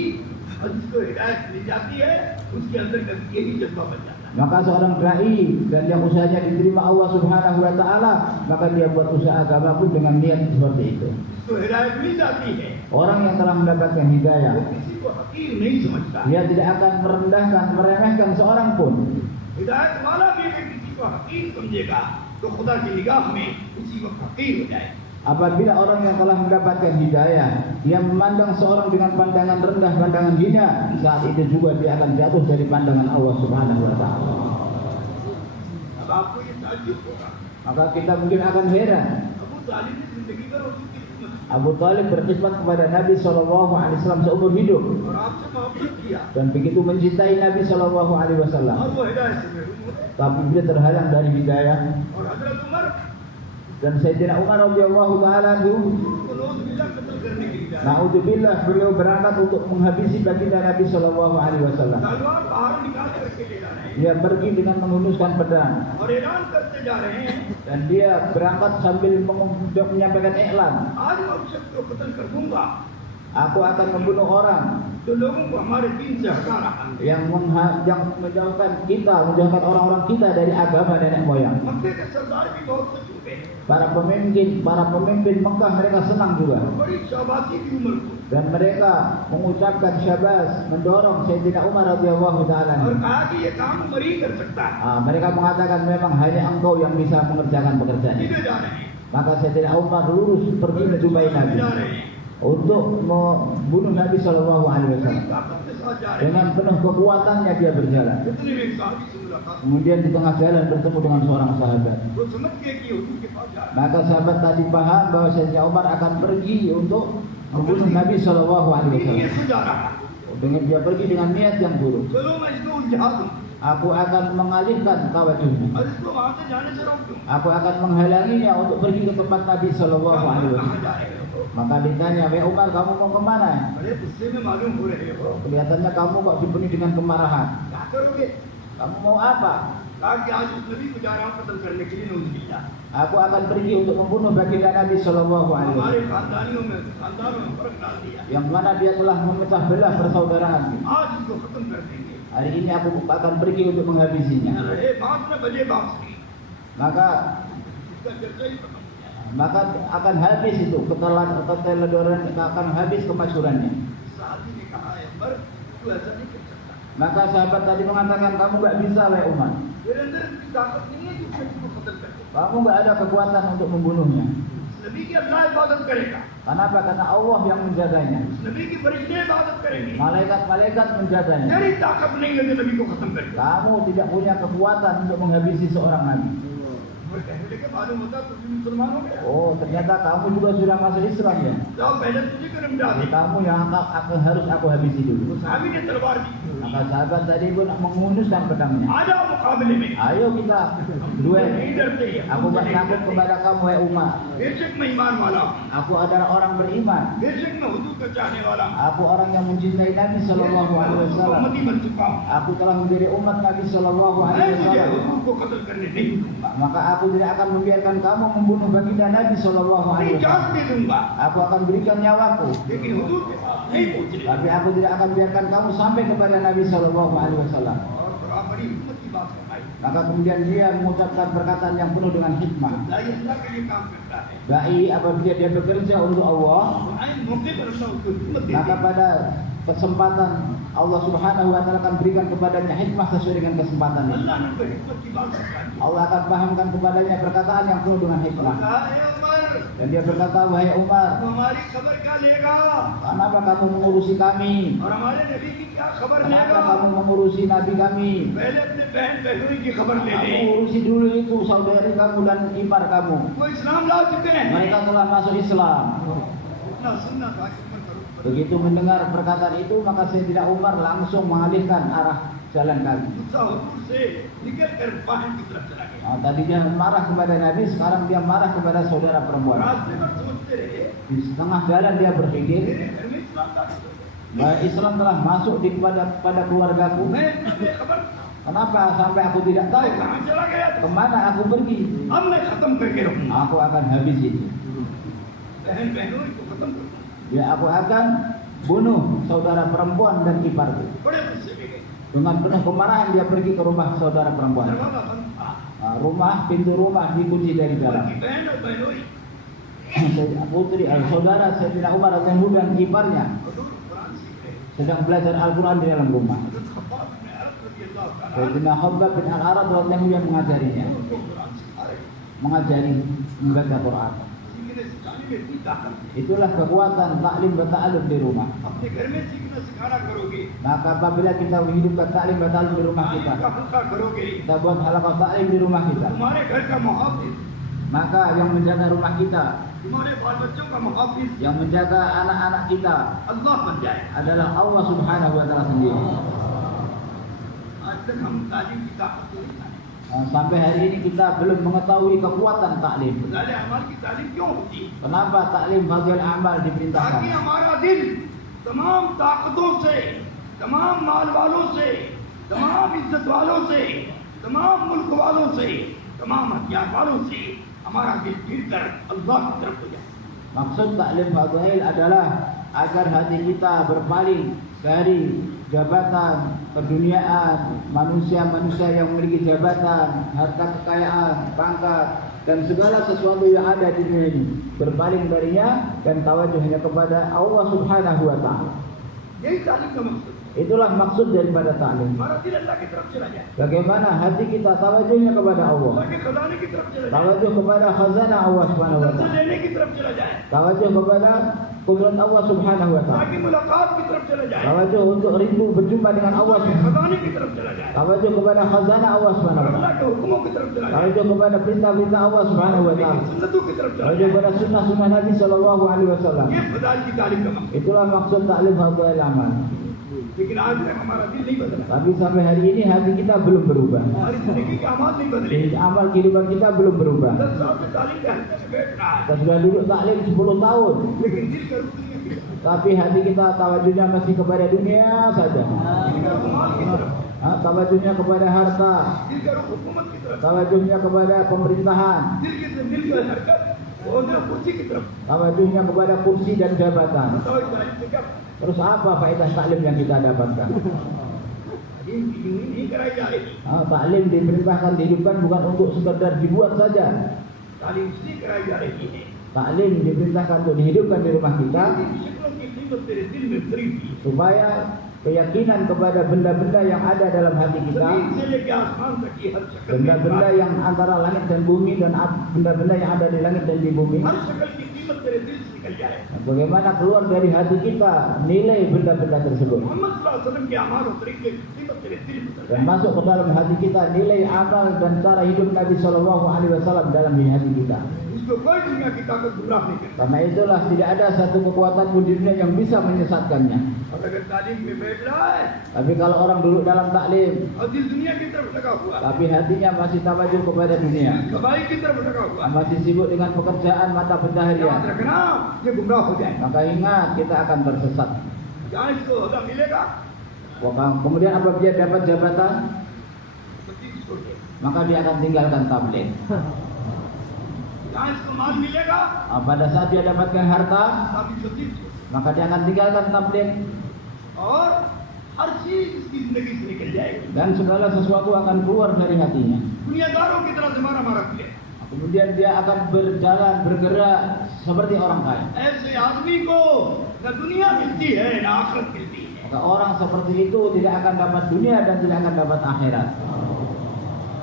और जिसको हिदायत मिल जाती है उसके अंदर कभी यही जज्बा बन जाता है। Maka seorang dai dan yang usahanya diterima Allah Subhanahu wa taala, maka dia buat usaha agama pun dengan niat seperti itu. जिसको हिदायत मिल जाती है Orang yang telah mendapatkan hidayah, वो किसी को हकीर नहीं समझता। dia tidak akan merendahkan, meremehkan seorang pun. हिदायत वाला भी अगर किसी को हकीर समझेगा तो खुदा की निगाह में उसी वक्त हकीर हो जाए। Apabila orang yang telah mendapatkan hidayah, dia memandang seorang dengan pandangan rendah, pandangan hina, saat itu juga dia akan jatuh dari pandangan Allah Subhanahu wa taala. अब आपको ये ताज्जुब होगा, Maka kita mungkin akan heran. Abu तालिब ने जिंदगी भर उसकी खिदमत Abu Talib berkhidmat kepada Nabi SAW seumur hidup और आपसे मोहब्बत किया dan begitu mencintai Nabi SAW. और वो हिदायत से महरूम हुए। Tapi dia terhalang dari hidayah. और हजरत Umar Dan Sayyidina Umar radhiyallahu taala anhu, को रोज बिल्ला कत्ल करने के लिए जाए। naudzubillah, beliau berangkat untuk menghabisi baginda Nabi SAW. तलवार बाहर निकाल करके ले जा रहे हैं Dia pergi dengan menghunuskan pedang और ऐलान करते जा रहे हैं, dan dia berangkat sambil menyampaikan iklan, आज मैं उस शख्स को कत्ल कर दूंगा aku akan membunuh orang तो लोगों को हमारे दीन से हटा रहा है। yang menjauhkan kita, menjauhkan orang-orang kita dari agama nenek moyang. मक्के के सरदार भी बहुत से चुके हैं, Para pemimpin Mekah mereka senang juga. बड़ी शाबाशी की उम्र को, Dan mereka mengucapkan syabas, mendorong Sayyidina Umar radhiyallahu taala और anhu. कहा कि ये काम उमर ही कर सकता है। Mereka mengatakan memang hanya engkau yang bisa mengerjakan pekerjaan ini. सीधे जा रहे हैं, Maka Sayyidina Umar lurus pergi menjumpai Nabi जा रहे हैं, untuk membunuh Nabi Shallallahu Alaihi बड़ी Wasallam. ताकत के साथ जा रहे हैं। Dengan penuh kekuatannya dia berjalan. इतने में एक साहबी से मुलाकात, Kemudian di tengah jalan bertemu dengan seorang sahabat. वो समझ गए कि हुजूर के पास जा रहे हैं। Maka sahabat tadi paham bahwa Sayyidina Umar akan pergi untuk membunuh Nabi Shallallahu Alaihi ये Wasallam. से जा रहा है, Dengan dia pergi dengan niat yang buruk. चलो मैं इसको उलझा दूं Aku akan mengalihkan tawajuhnya. और इसको वहां से जाने से रोक दूं। Aku akan menghalanginya untuk pergi ke tempat Nabi Shallallahu Alaihi कहाँ Wasallam. जा रहे हो? Maka ditanya, "Wahai Umar, kamu mau kemana?" बड़े गुस्से में मालूम हो रहे हो, Kelihatannya kamu kok dipenuhi dengan kemarahan. क्या करोगे? Kamu mau apa? कहा कि आज उस नबी को जा रहा हूँ कत्ल करने के लिए, नौजुबिल्लाह। Aku akan pergi untuk membunuh baginda Nabi Shallallahu Alaihi हमारे Wasallam. खानदानों में फर्क डाल दिया, Yang mana dia telah memecah belah persaudaraan. आज इसको खत्म कर देंगे। Hari ini aku akan pergi untuk menghabisinya. अरे बाप ने बजे बाप की, Maka इसका चर्चा ही खत्म हो गया। maka akan habis itu keteledoran, akan habis kemasyhurannya. साथी ने कहा, "है उमर, तू ऐसा नहीं कर सकता। Maka sahabat tadi mengatakan, kamu nggak bisa, wahai Umar. तेरे अंदर इतनी ताकत नहीं है कि उस व्यक्ति को खत्म कर दे। Kamu nggak ada kekuatan untuk membunuhnya. उस नबी की अल्लाह इबादत करेगा, Kenapa? Karena Allah yang menjaganya. उस नबी की फरिश्ते इबादत करेंगे। Malaikat-malaikat menjaganya. तेरी ताकत नहीं है जो नबी को खत्म करेगा। Kamu tidak punya kekuatan untuk menghabisi seorang nabi. वो कहने लगे मालूम होता तुम भी मुसलमान हो गया। Oh, ternyata kamu juga sudah masuk Islam ya? जाओ पहले तुझे कर्म डाले। Kamu yang harus aku habisi dulu. वो साहबी ने तलवार दी। Maka sahabat tadi pun menghunuskan pedangnya. आ जाओ मुकाबले में। Ayo kita duel. इधर से ही। Aku bertakut kepada kamu, hai Umar. बेशक मैं ईमान वाला हूँ। Aku adalah orang beriman. बेशक मैं हुजूर का चाहने वाला हूँ। Aku orang yang mencintai Nabi Sallallahu Alaihi Wasallam. उम्मती बन चुका हूँ। Aku telah menjadi umat Nabi Sallallahu मैं Alaihi तुझे Wasallam. हुजूर को कत्ल करने नहीं दूंगा। Maka aku tidak akan membiarkan kamu membunuh baginda Nabi Sallallahu अपनी Alaihi जान Wasallam. दे दूंगा। Aku akan berikan nyawaku. लेकिन हुजूर के पास नहीं पहुँचने। Tapi aku tidak akan biarkan kamu sampai kepada Nabi Sallallahu Alaihi Wasallam. और बराबरी उम्मत की बात फरमाई। Maka kemudian dia mengucapkan perkataan yang penuh dengan hikmah. दाई अल्लाह के लिए काम करता है। Dai apabila dia bekerja untuk Allah, तो आइन मौके पर अल्लाह उसको हिम्मत देती maka है। pada kesempatan Allah Subhanahu wa taala akan berikan kepadanya hikmah sesuai dengan kesempatannya. अल्लाह ने उसको हिम्मत की बात सिखाई। Allah akan pahamkan kepadanya perkataan yang penuh dengan hikmah. कहा, "ए Umar, Dan dia berkata, wahai Umar, तू हमारी खबर क्या लेगा kenapa kamu mengurusi kami? और हमारे नबी की क्या खबर Kenapa लेगा? kamu mengurusi Nabi kami? पहले अपने बहन बहनोई की खबर ले ले। Kamu urusi dulu itu saudari kamu dan ipar kamu. वो इस्लाम ला चुके हैं। Mereka telah masuk Islam. इतना सुनना था कि उमर करो। Begitu mendengar perkataan itu, maka Sayyidina Umar langsung mengalihkan arah jalan kaki. गुस्सा हुजूर से निकल कर बहन की तरफ चला गया। Tadi dia marah kepada Nabi, sekarang dia marah kepada saudara perempuan. रास्ते पर सोचते रहे, Di setengah jalan dia berpikir, मेरे घर में इस्लाम ला चुके हैं। bahwa Islam telah masuk pada keluargaku. मैं तुझे खबर Kenapa sampai aku tidak tahu कहाँ चला गया था? kemana aku pergi? अब मैं खत्म करके रहूंगा। Aku akan habisi. बहन बहनोई को खत्म करूंगा। Ya, aku akan bunuh saudara perempuan dan iparku. बड़े गुस्से में गए। Dengan penuh kemarahan dia pergi ke rumah saudara perempuan. दरवाजा बंद था। Pintu rumah dikunci dari dalam. उनकी बहन और बहनोई Putri saudara Sayyidina Umar radhiyallahu dan iparnya हुजूर कुरान सीख रहे हैं। sedang belajar Al-Quran di dalam rumah. हज़रत खब्बाब बिन अरब रज़ियल्लाहु ताला Sayyidina Khabbab bin Al-Arad radhiyallahu yang mengajarinya, उनको कुरान सिखा रहे हैं। mengajari membaca Quran. सीखने सिखाने में इतनी ताकत है। Itulah kekuatan taklim wa ta'alum di rumah. अपने घर में सीखना सिखाना करोगे, Maka apabila kita menghidupkan taklim wa ta'alum di rumah तालीम kita, का हल्का करोगे, kita buat halaqah taklim di rumah kita, तुम्हारे घर का मुहाफिज, maka yang menjaga rumah kita, तुम्हारे बाल बच्चों का मुहाफिज yang menjaga anak-anak kita अल्लाह बन जाए। adalah Allah Subhanahu wa taala sendiri. आज तक हम तालीम की ताकत को नहीं जाने। Sampai hari ini kita belum mengetahui kekuatan taklim. फज़ाइल अमाल की तालीम क्यों होती है? Kenapa taklim fadhil amal ताकि diperintahkan? हमारा दिल तमाम ताकतों से, तमाम माल वालों से, तमाम इज्जत वालों से, तमाम मुल्क वालों से, तमाम हथियार वालों से हमारा दिल गिर कर अल्लाह की तरफ हो जाए। Maksud taklim fadhil adalah agar hati kita berpaling dari jabatan, keduniaan, manusia-manusia yang memiliki jabatan, harta kekayaan, pangkat, dan segala sesuatu yang ada di dunia ini, berpaling darinya dan tawajuh hanya kepada Allah Subhanahu wa taala. यही तालीम का मकसद है। Itulah maksud daripada taklim. हमारा दिल अल्लाह की तरफ चला जाए, Bagaimana hati kita tawajuhnya kepada Allah, अल्लाह के खजाने की तरफ चला जाए, tawajuh kepada khazanah Allah Subhanahu wa अल्लाह से taala, लेने की तरफ चला जाए, tawajuh kepada kudrat Allah Subhanahu wa taala, ताकि मुलाकात की तरफ चला जाए, tawajuh untuk rindu berjumpa dengan Allah Subhanahu खजाने की तरफ चला जाए, tawajuh kepada khazanah Allah Subhanahu wa taala, अल्लाह के हुक्मों की तरफ चला जाए, tawajuh kepada perintah-perintah Allah Subhanahu wa taala, सुन्नतों की तरफ चला tawajuh जाए। kepada sunnah-sunnah Nabi Sallallahu Alaihi Wasallam. ये फजाइल की तालीम का मकसद। Itulah maksud taklim fadhil amal. लेकिन आज तक हमारा दिल नहीं बदला, Tapi sampai hari ini hati kita belum berubah. हमारी जिंदगी के अमाल नहीं बदले। Amal kehidupan kita belum berubah. 10 साल से तालीम के हल्के में बैठ रहा है, Kita sudah duduk taklim 10 tahun, लेकिन दिल का रुख दुनिया की तरफ, tapi hati kita tawajuhnya masih kepada dunia saja. दिल का रुख माल की तरफ, Tawajuhnya kepada harta, दिल का रुख हुकूमत की तरफ, tawajuhnya kepada pemerintahan, दिल का हरकत और जो कुर्सी की तरफ। tawajuhnya kepada kursi dan jabatan. बताओ इस तालीम से क्या Terus apa faedah taklim yang kita dapatkan? यूं नहीं कराई जा रही। Taklim diperintahkan dihidupkan bukan untuk sekedar dibuat saja. तालीम इसलिए कराई जा रही है, Taklim diperintahkan untuk dihidupkan di rumah kita इन शक्लों की कीमत तेरे दिल में उतरी थी। supaya keyakinan kepada benda-benda yang ada dalam hati kita, जमीन से लेकर आसमान तक की हर शक्ल में benda-benda yang antara langit dan bumi dan benda-benda yang ada di langit dan di bumi. हर शक्ल की कीमत तेरे दिल से निकल जाए। Bagaimana keluar dari hati kita nilai benda-benda tersebut, Mohammad सल्लल्लाहु अलैहि वसल्लम के अमाल और तरीके की कीमत तेरे दिल में dan masuk ke dalam hati kita nilai amal dan cara hidup Nabi Shallallahu Alaihi Wasallam dalam hati kita. उसको कोई दुनिया की ताकत गुमराह नहीं करती। Karena itulah tidak ada satu kekuatan pun di dunia yang bisa menyesatkannya. और अगर तालीम में बैठ रहा है Tapi kalau orang duduk dalam taklim, और दिल दुनिया की तरफ लगा हुआ है, tapi hatinya masih tawajuh kepada dunia, कमाई की तरफ लगा हुआ है, masih sibuk dengan pekerjaan mata याद pencaharian, रखना ये गुमराह हो जाए। maka ingat kita akan tersesat. जहाँ इसको होगा मिलेगा Kemudian apabila dia dapat jabatan, तो चीज छोड़ दे। maka dia akan tinggalkan tabligh. जहाँ इसको माल मिलेगा Pada saat dia dapatkan harta, काफी सब चीज छोड़ दे। maka dia akan tinggalkan tabligh और हर चीज इसकी जिंदगी से निकल जाएगी। dan segala sesuatu akan keluar dari hatinya. दुनियादारों की तरह से मारा मारा फिरे। Kemudian dia akan berjalan, bergerak seperti orang kaya. ऐसे आदमी को न दुनिया मिलती है न आखिरत मिलती है। Maka orang seperti itu tidak akan dapat dunia dan tidak akan dapat akhirat.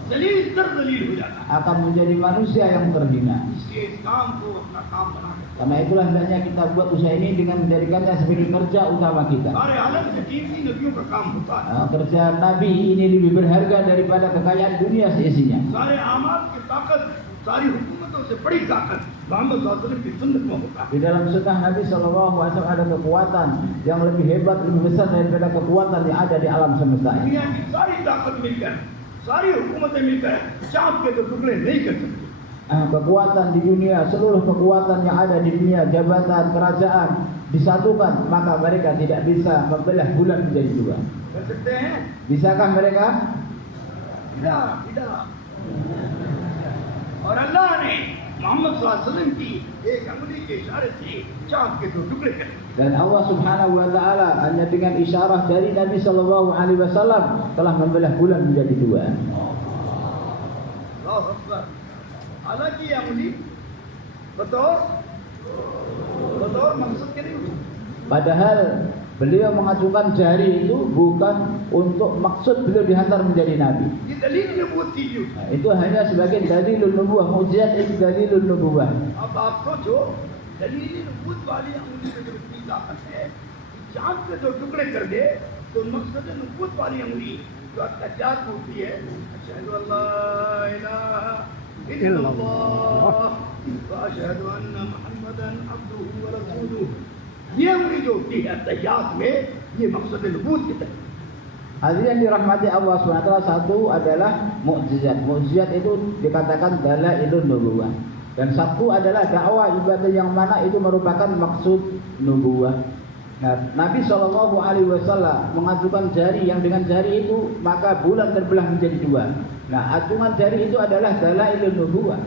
जलील तर जलील हो जाता है। Akan menjadi manusia yang terhina. इसलिए इस काम को अपना काम बना कर Karena itulah hendaknya kita buat usaha ini dengan menjadikannya sebagai kerja utama kita. सारे आलम से कीमती नबियों का काम होता है। Kerja Nabi ini lebih berharga daripada kekayaan dunia seisinya. सारे आमाल की ताकत, सारी हुकूमतों से बड़ी ताकत मोहम्मद सल्लल्लाहु अलैहि वसल्लम की सुन्नत में होता है। Di dalam sunnah Nabi Shallallahu Alaihi Wasallam ada kekuatan yang lebih hebat, lebih besar daripada kekuatan yang ada di alam semesta ini. दुनिया की सारी ताकत मिलकर, सारी हुकूमतें मिलकर चाँद के तो टुकड़े नहीं कर सकती। Kekuatan di dunia, seluruh kekuatan yang ada di dunia, jabatan, kerajaan disatukan, maka mereka tidak bisa membelah bulan menjadi dua. कर सकते हैं? Bisakah mereka? tidak, tidak। और अल्लाह ने मोहम्मद सल्लल्लाहु अलैहि वसल्लम की एक अंगुली के इशारे से चाँद के दो टुकड़े कर दिए। Dan Allah Subhanahu wa taala hanya dengan isyarah dari Nabi Shallallahu alaihi wasallam telah membelah bulan menjadi dua. अल्लाहु अकबर। हालांकि ये अंगुली बतौर मकसद के नहीं हुई। Padahal beliau mengajukan jari itu bukan untuk maksud beliau dihantar menjadi nabi. ये दलील नबूवत की हुई। Itu hanya sebagai dalilun nubuwah, mukjizat itu dalilun nubuwah. अब आप सोचो दलील नबूवत वाली अंगुली में जो इतनी ताकत है, चाँद के दो टुकड़े कर दे तो मकसद नबूवत वाली अंगुली जो अत्याचार होती है, अशहदु अल्ला इलाहा इल्लल्लाह व अशहदु अन्ना मुहम्मदन अब्दुहु व रसूलुहु, ये अंगुली जो होती है अत्याचार में, ये मकसद नबूवत की तरफ। Hadirin yang dirahmati Allah SWT, satu adalah mukjizat. Mukjizat itu dikatakan dalailun nubuwah. Dan satu adalah dakwah ibadah yang mana itu merupakan maksud nubuwah. Nah, Nabi Shallallahu Alaihi Wasallam mengajukan jari yang dengan jari itu maka bulan terbelah menjadi dua. Nah, acungan jari itu adalah dalailun nubuwah.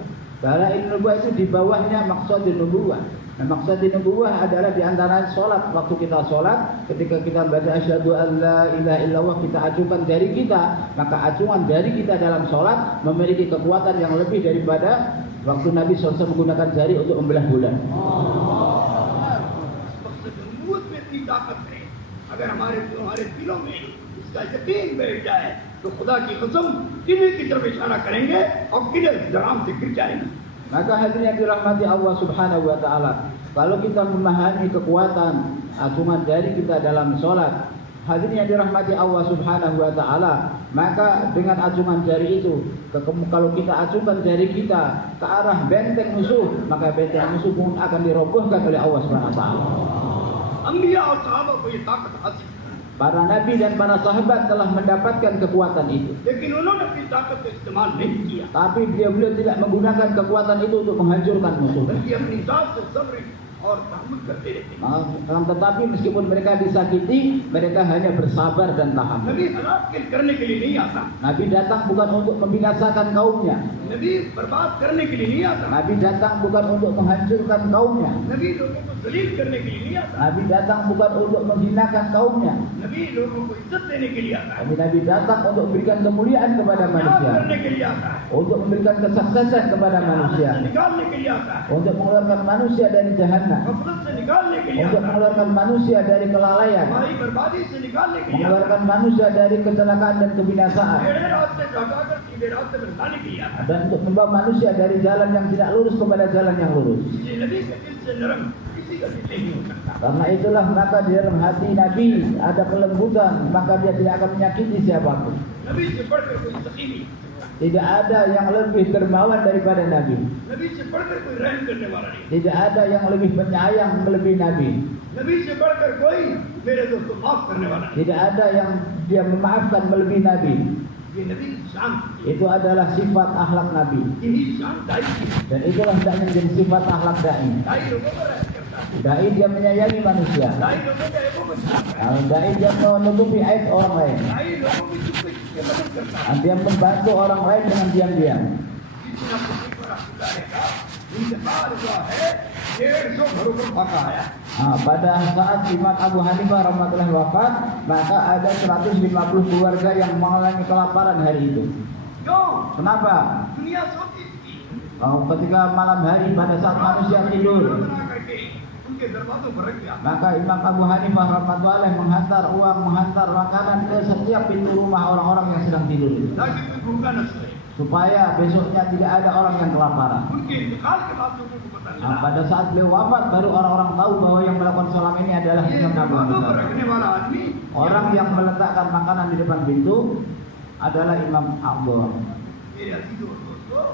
Dalailun nubuwah itu di bawahnya maksud nubuwah. Nah, maksud nubuwah adalah di antara sholat. Waktu kita sholat, ketika kita baca asyhadu an la ilaha illallah, kita acungkan jari kita, maka acungan jari kita dalam sholat memiliki kekuatan yang lebih daripada waktu Nabi SAW menggunakan jari untuk membelah bulan. मकसद नबूवत में इतनी ताकत है, अगर हमारे दिलों में इसका यकीन बैठ जाए तो खुदा की कसम किन्हीं की तरफ इशारा करेंगे और किधर जराम से गिर जाएंगे। Maka hadirin yang dirahmati Allah Subhanahu wa taala, kalau kita memahami kekuatan acungan jari kita dalam sholat, hadirin yang dirahmati Allah Subhanahu wa taala, maka dengan acungan jari itu, kalau kita acungkan jari kita ke arah benteng musuh, maka benteng musuh pun akan dirobohkan oleh Allah Subhanahu wa taala. अंबिया और सहाबा को ये ताकत हासिल, Para nabi dan para sahabat telah mendapatkan kekuatan itu. लेकिन उन्होंने अपनी ताकत का इस्तेमाल नहीं किया, Tapi beliau tidak menggunakan kekuatan itu untuk menghancurkan musuh. बल्कि अपनी जात से सब्र और तहम्मुल करते रहते। Tetapi meskipun mereka disakiti, mereka hanya bersabar dan tahan. नबी हलाक करने के लिए नहीं आता, Nabi datang bukan untuk membinasakan kaumnya. नबी बर्बाद करने के लिए नहीं आता, Nabi datang bukan untuk menghancurkan kaumnya. नबी लोगों को जलील करने के लिए नहीं आता, Nabi datang bukan untuk menghinakan kaumnya. नबी लोगों को इज्जत देने के लिए आता है, Tapi Nabi datang untuk memberikan kemuliaan kepada प्यार manusia, करने के लिए आता है, untuk memberikan kesuksesan kepada manusia, निकालने के लिए आता है। untuk mengeluarkan manusia dari jahanam jannah, गफलत से निकालने के लिए untuk आता है, mengeluarkan manusia dari kelalaian, हमारी बर्बादी से निकालने के लिए आता mengeluarkan manusia dari kecelakaan dan है, kebinasaan, टेढ़े रास्ते से हटाकर सीधे रास्ते पर लाने के लिए आता है। dan untuk membawa manusia dari jalan yang tidak lurus kepada jalan yang lurus. ये नबी के दिल से नरम किसी का दिल नहीं हो सकता। Karena itulah maka di dalam hati Nabi ada kelembutan, maka dia tidak akan menyakiti siapapun. नबी से बढ़कर कोई सखी नहीं, Tidak ada yang lebih dermawan daripada Nabi. नबी से बढ़कर कोई रहम करने वाला नहीं, Tidak ada yang lebih penyayang melebihi Nabi. नबी से बढ़कर कोई मेरे दोस्तों माफ करने वाला नहीं। Tidak ada yang dia memaafkan melebihi Nabi. ये नबी शान, Itu adalah sifat akhlak Nabi. यही शान दाई की। Dan itulah hendaknya menjadi sifat akhlak dai. दाई लोगों को रहम करता है, Dai dia menyayangi manusia. दाई लोगों के ऐबों को छुपाता है, Kalau dai dia menutupi aib orang lain. दाई लोगों की चुप्पे चुप्पे मदद करता है। Dia membantu orang lain dengan diam-diam. जितना खुशी पर खुदारे का इंतकाल हुआ है, 150 घरों को फाका आया। Pada saat Imam Abu Hanifah rahmatullahi wafat, maka ada 150 keluarga yang mengalami kelaparan hari itu. क्यों? Kenapa? दुनिया सोती थी, Ketika malam hari pada saat manusia tidur, बना करके उनके दरवाजों पर रख दिया। maka Imam Abu Hanifah rahmatullahi menghantar uang, menghantar makanan ke setiap pintu rumah orang-orang yang sedang tidur itu, ताकि कोई भूखा न सोए। supaya besoknya tidak ada orang yang kelaparan. उनके इंतकाल के बाद लोगों को पता चला, Pada saat beliau wafat, baru orang-orang tahu bahwa yang melakukan salam ini adalah ये Imam Abu दरवाजों पर Hanifah. रखने वाला आदमी Orang yang meletakkan makanan di depan pintu adalah Imam Abu. मेरे अजीजों और दोस्तों,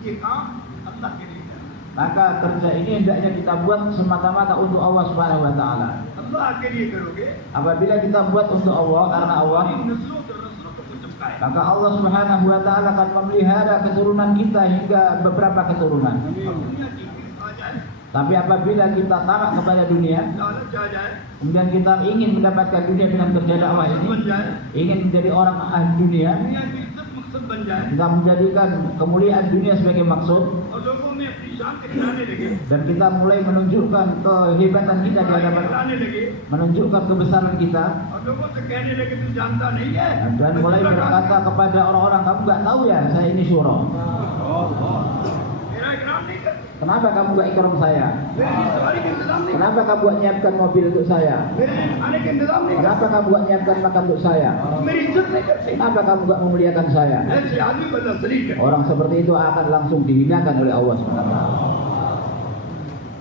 ये काम अल्लाह के लिए है। Maka kerja ini hendaknya kita buat semata-mata untuk Allah Subhanahu wa taala. अल्लाह के लिए करोगे, Apabila kita buat untuk Allah karena Allah, इन नस्लों से नस्लों को चमकाएगा। maka Allah Subhanahu wa taala akan memelihara keturunan kita hingga beberapa keturunan. अब दुनिया की हिंस आ जाए, Tapi apabila kita tamak kepada dunia, लालच आ जाए, kemudian kita ingin mendapatkan dunia dengan kerja dakwah बन ini, जाए, ingin menjadi orang ahli dunia, दुनिया की इज्जत मकसद बन जाए, kita menjadikan kemuliaan dunia sebagai maksud, और लोगों में अपनी शान के दिखाने लगे, dan kita mulai menunjukkan kehebatan kita di hadapan, दिखाने लगे, menunjukkan kebesaran kita, और लोगों से कहने लगे तू जानता नहीं है, dan mulai berkata kepada orang-orang, kamu nggak tahu ya saya ini syuro. मेरा इकराम नहीं करते, Kenapa kamu nggak ikram saya? मेरे लिए सवारी का इंतजाम नहीं Kenapa kamu nggak nyiapkan mobil untuk saya? करते, मेरे लिए खाने का इंतजाम नहीं Kenapa kamu nggak nyiapkan makan untuk saya? करते, मेरी इज्जत नहीं करते। Kenapa kamu nggak memuliakan saya? ऐसे आदमी को अल्लाह जलील करे। Orang seperti itu akan langsung dihinakan oleh Allah SWT.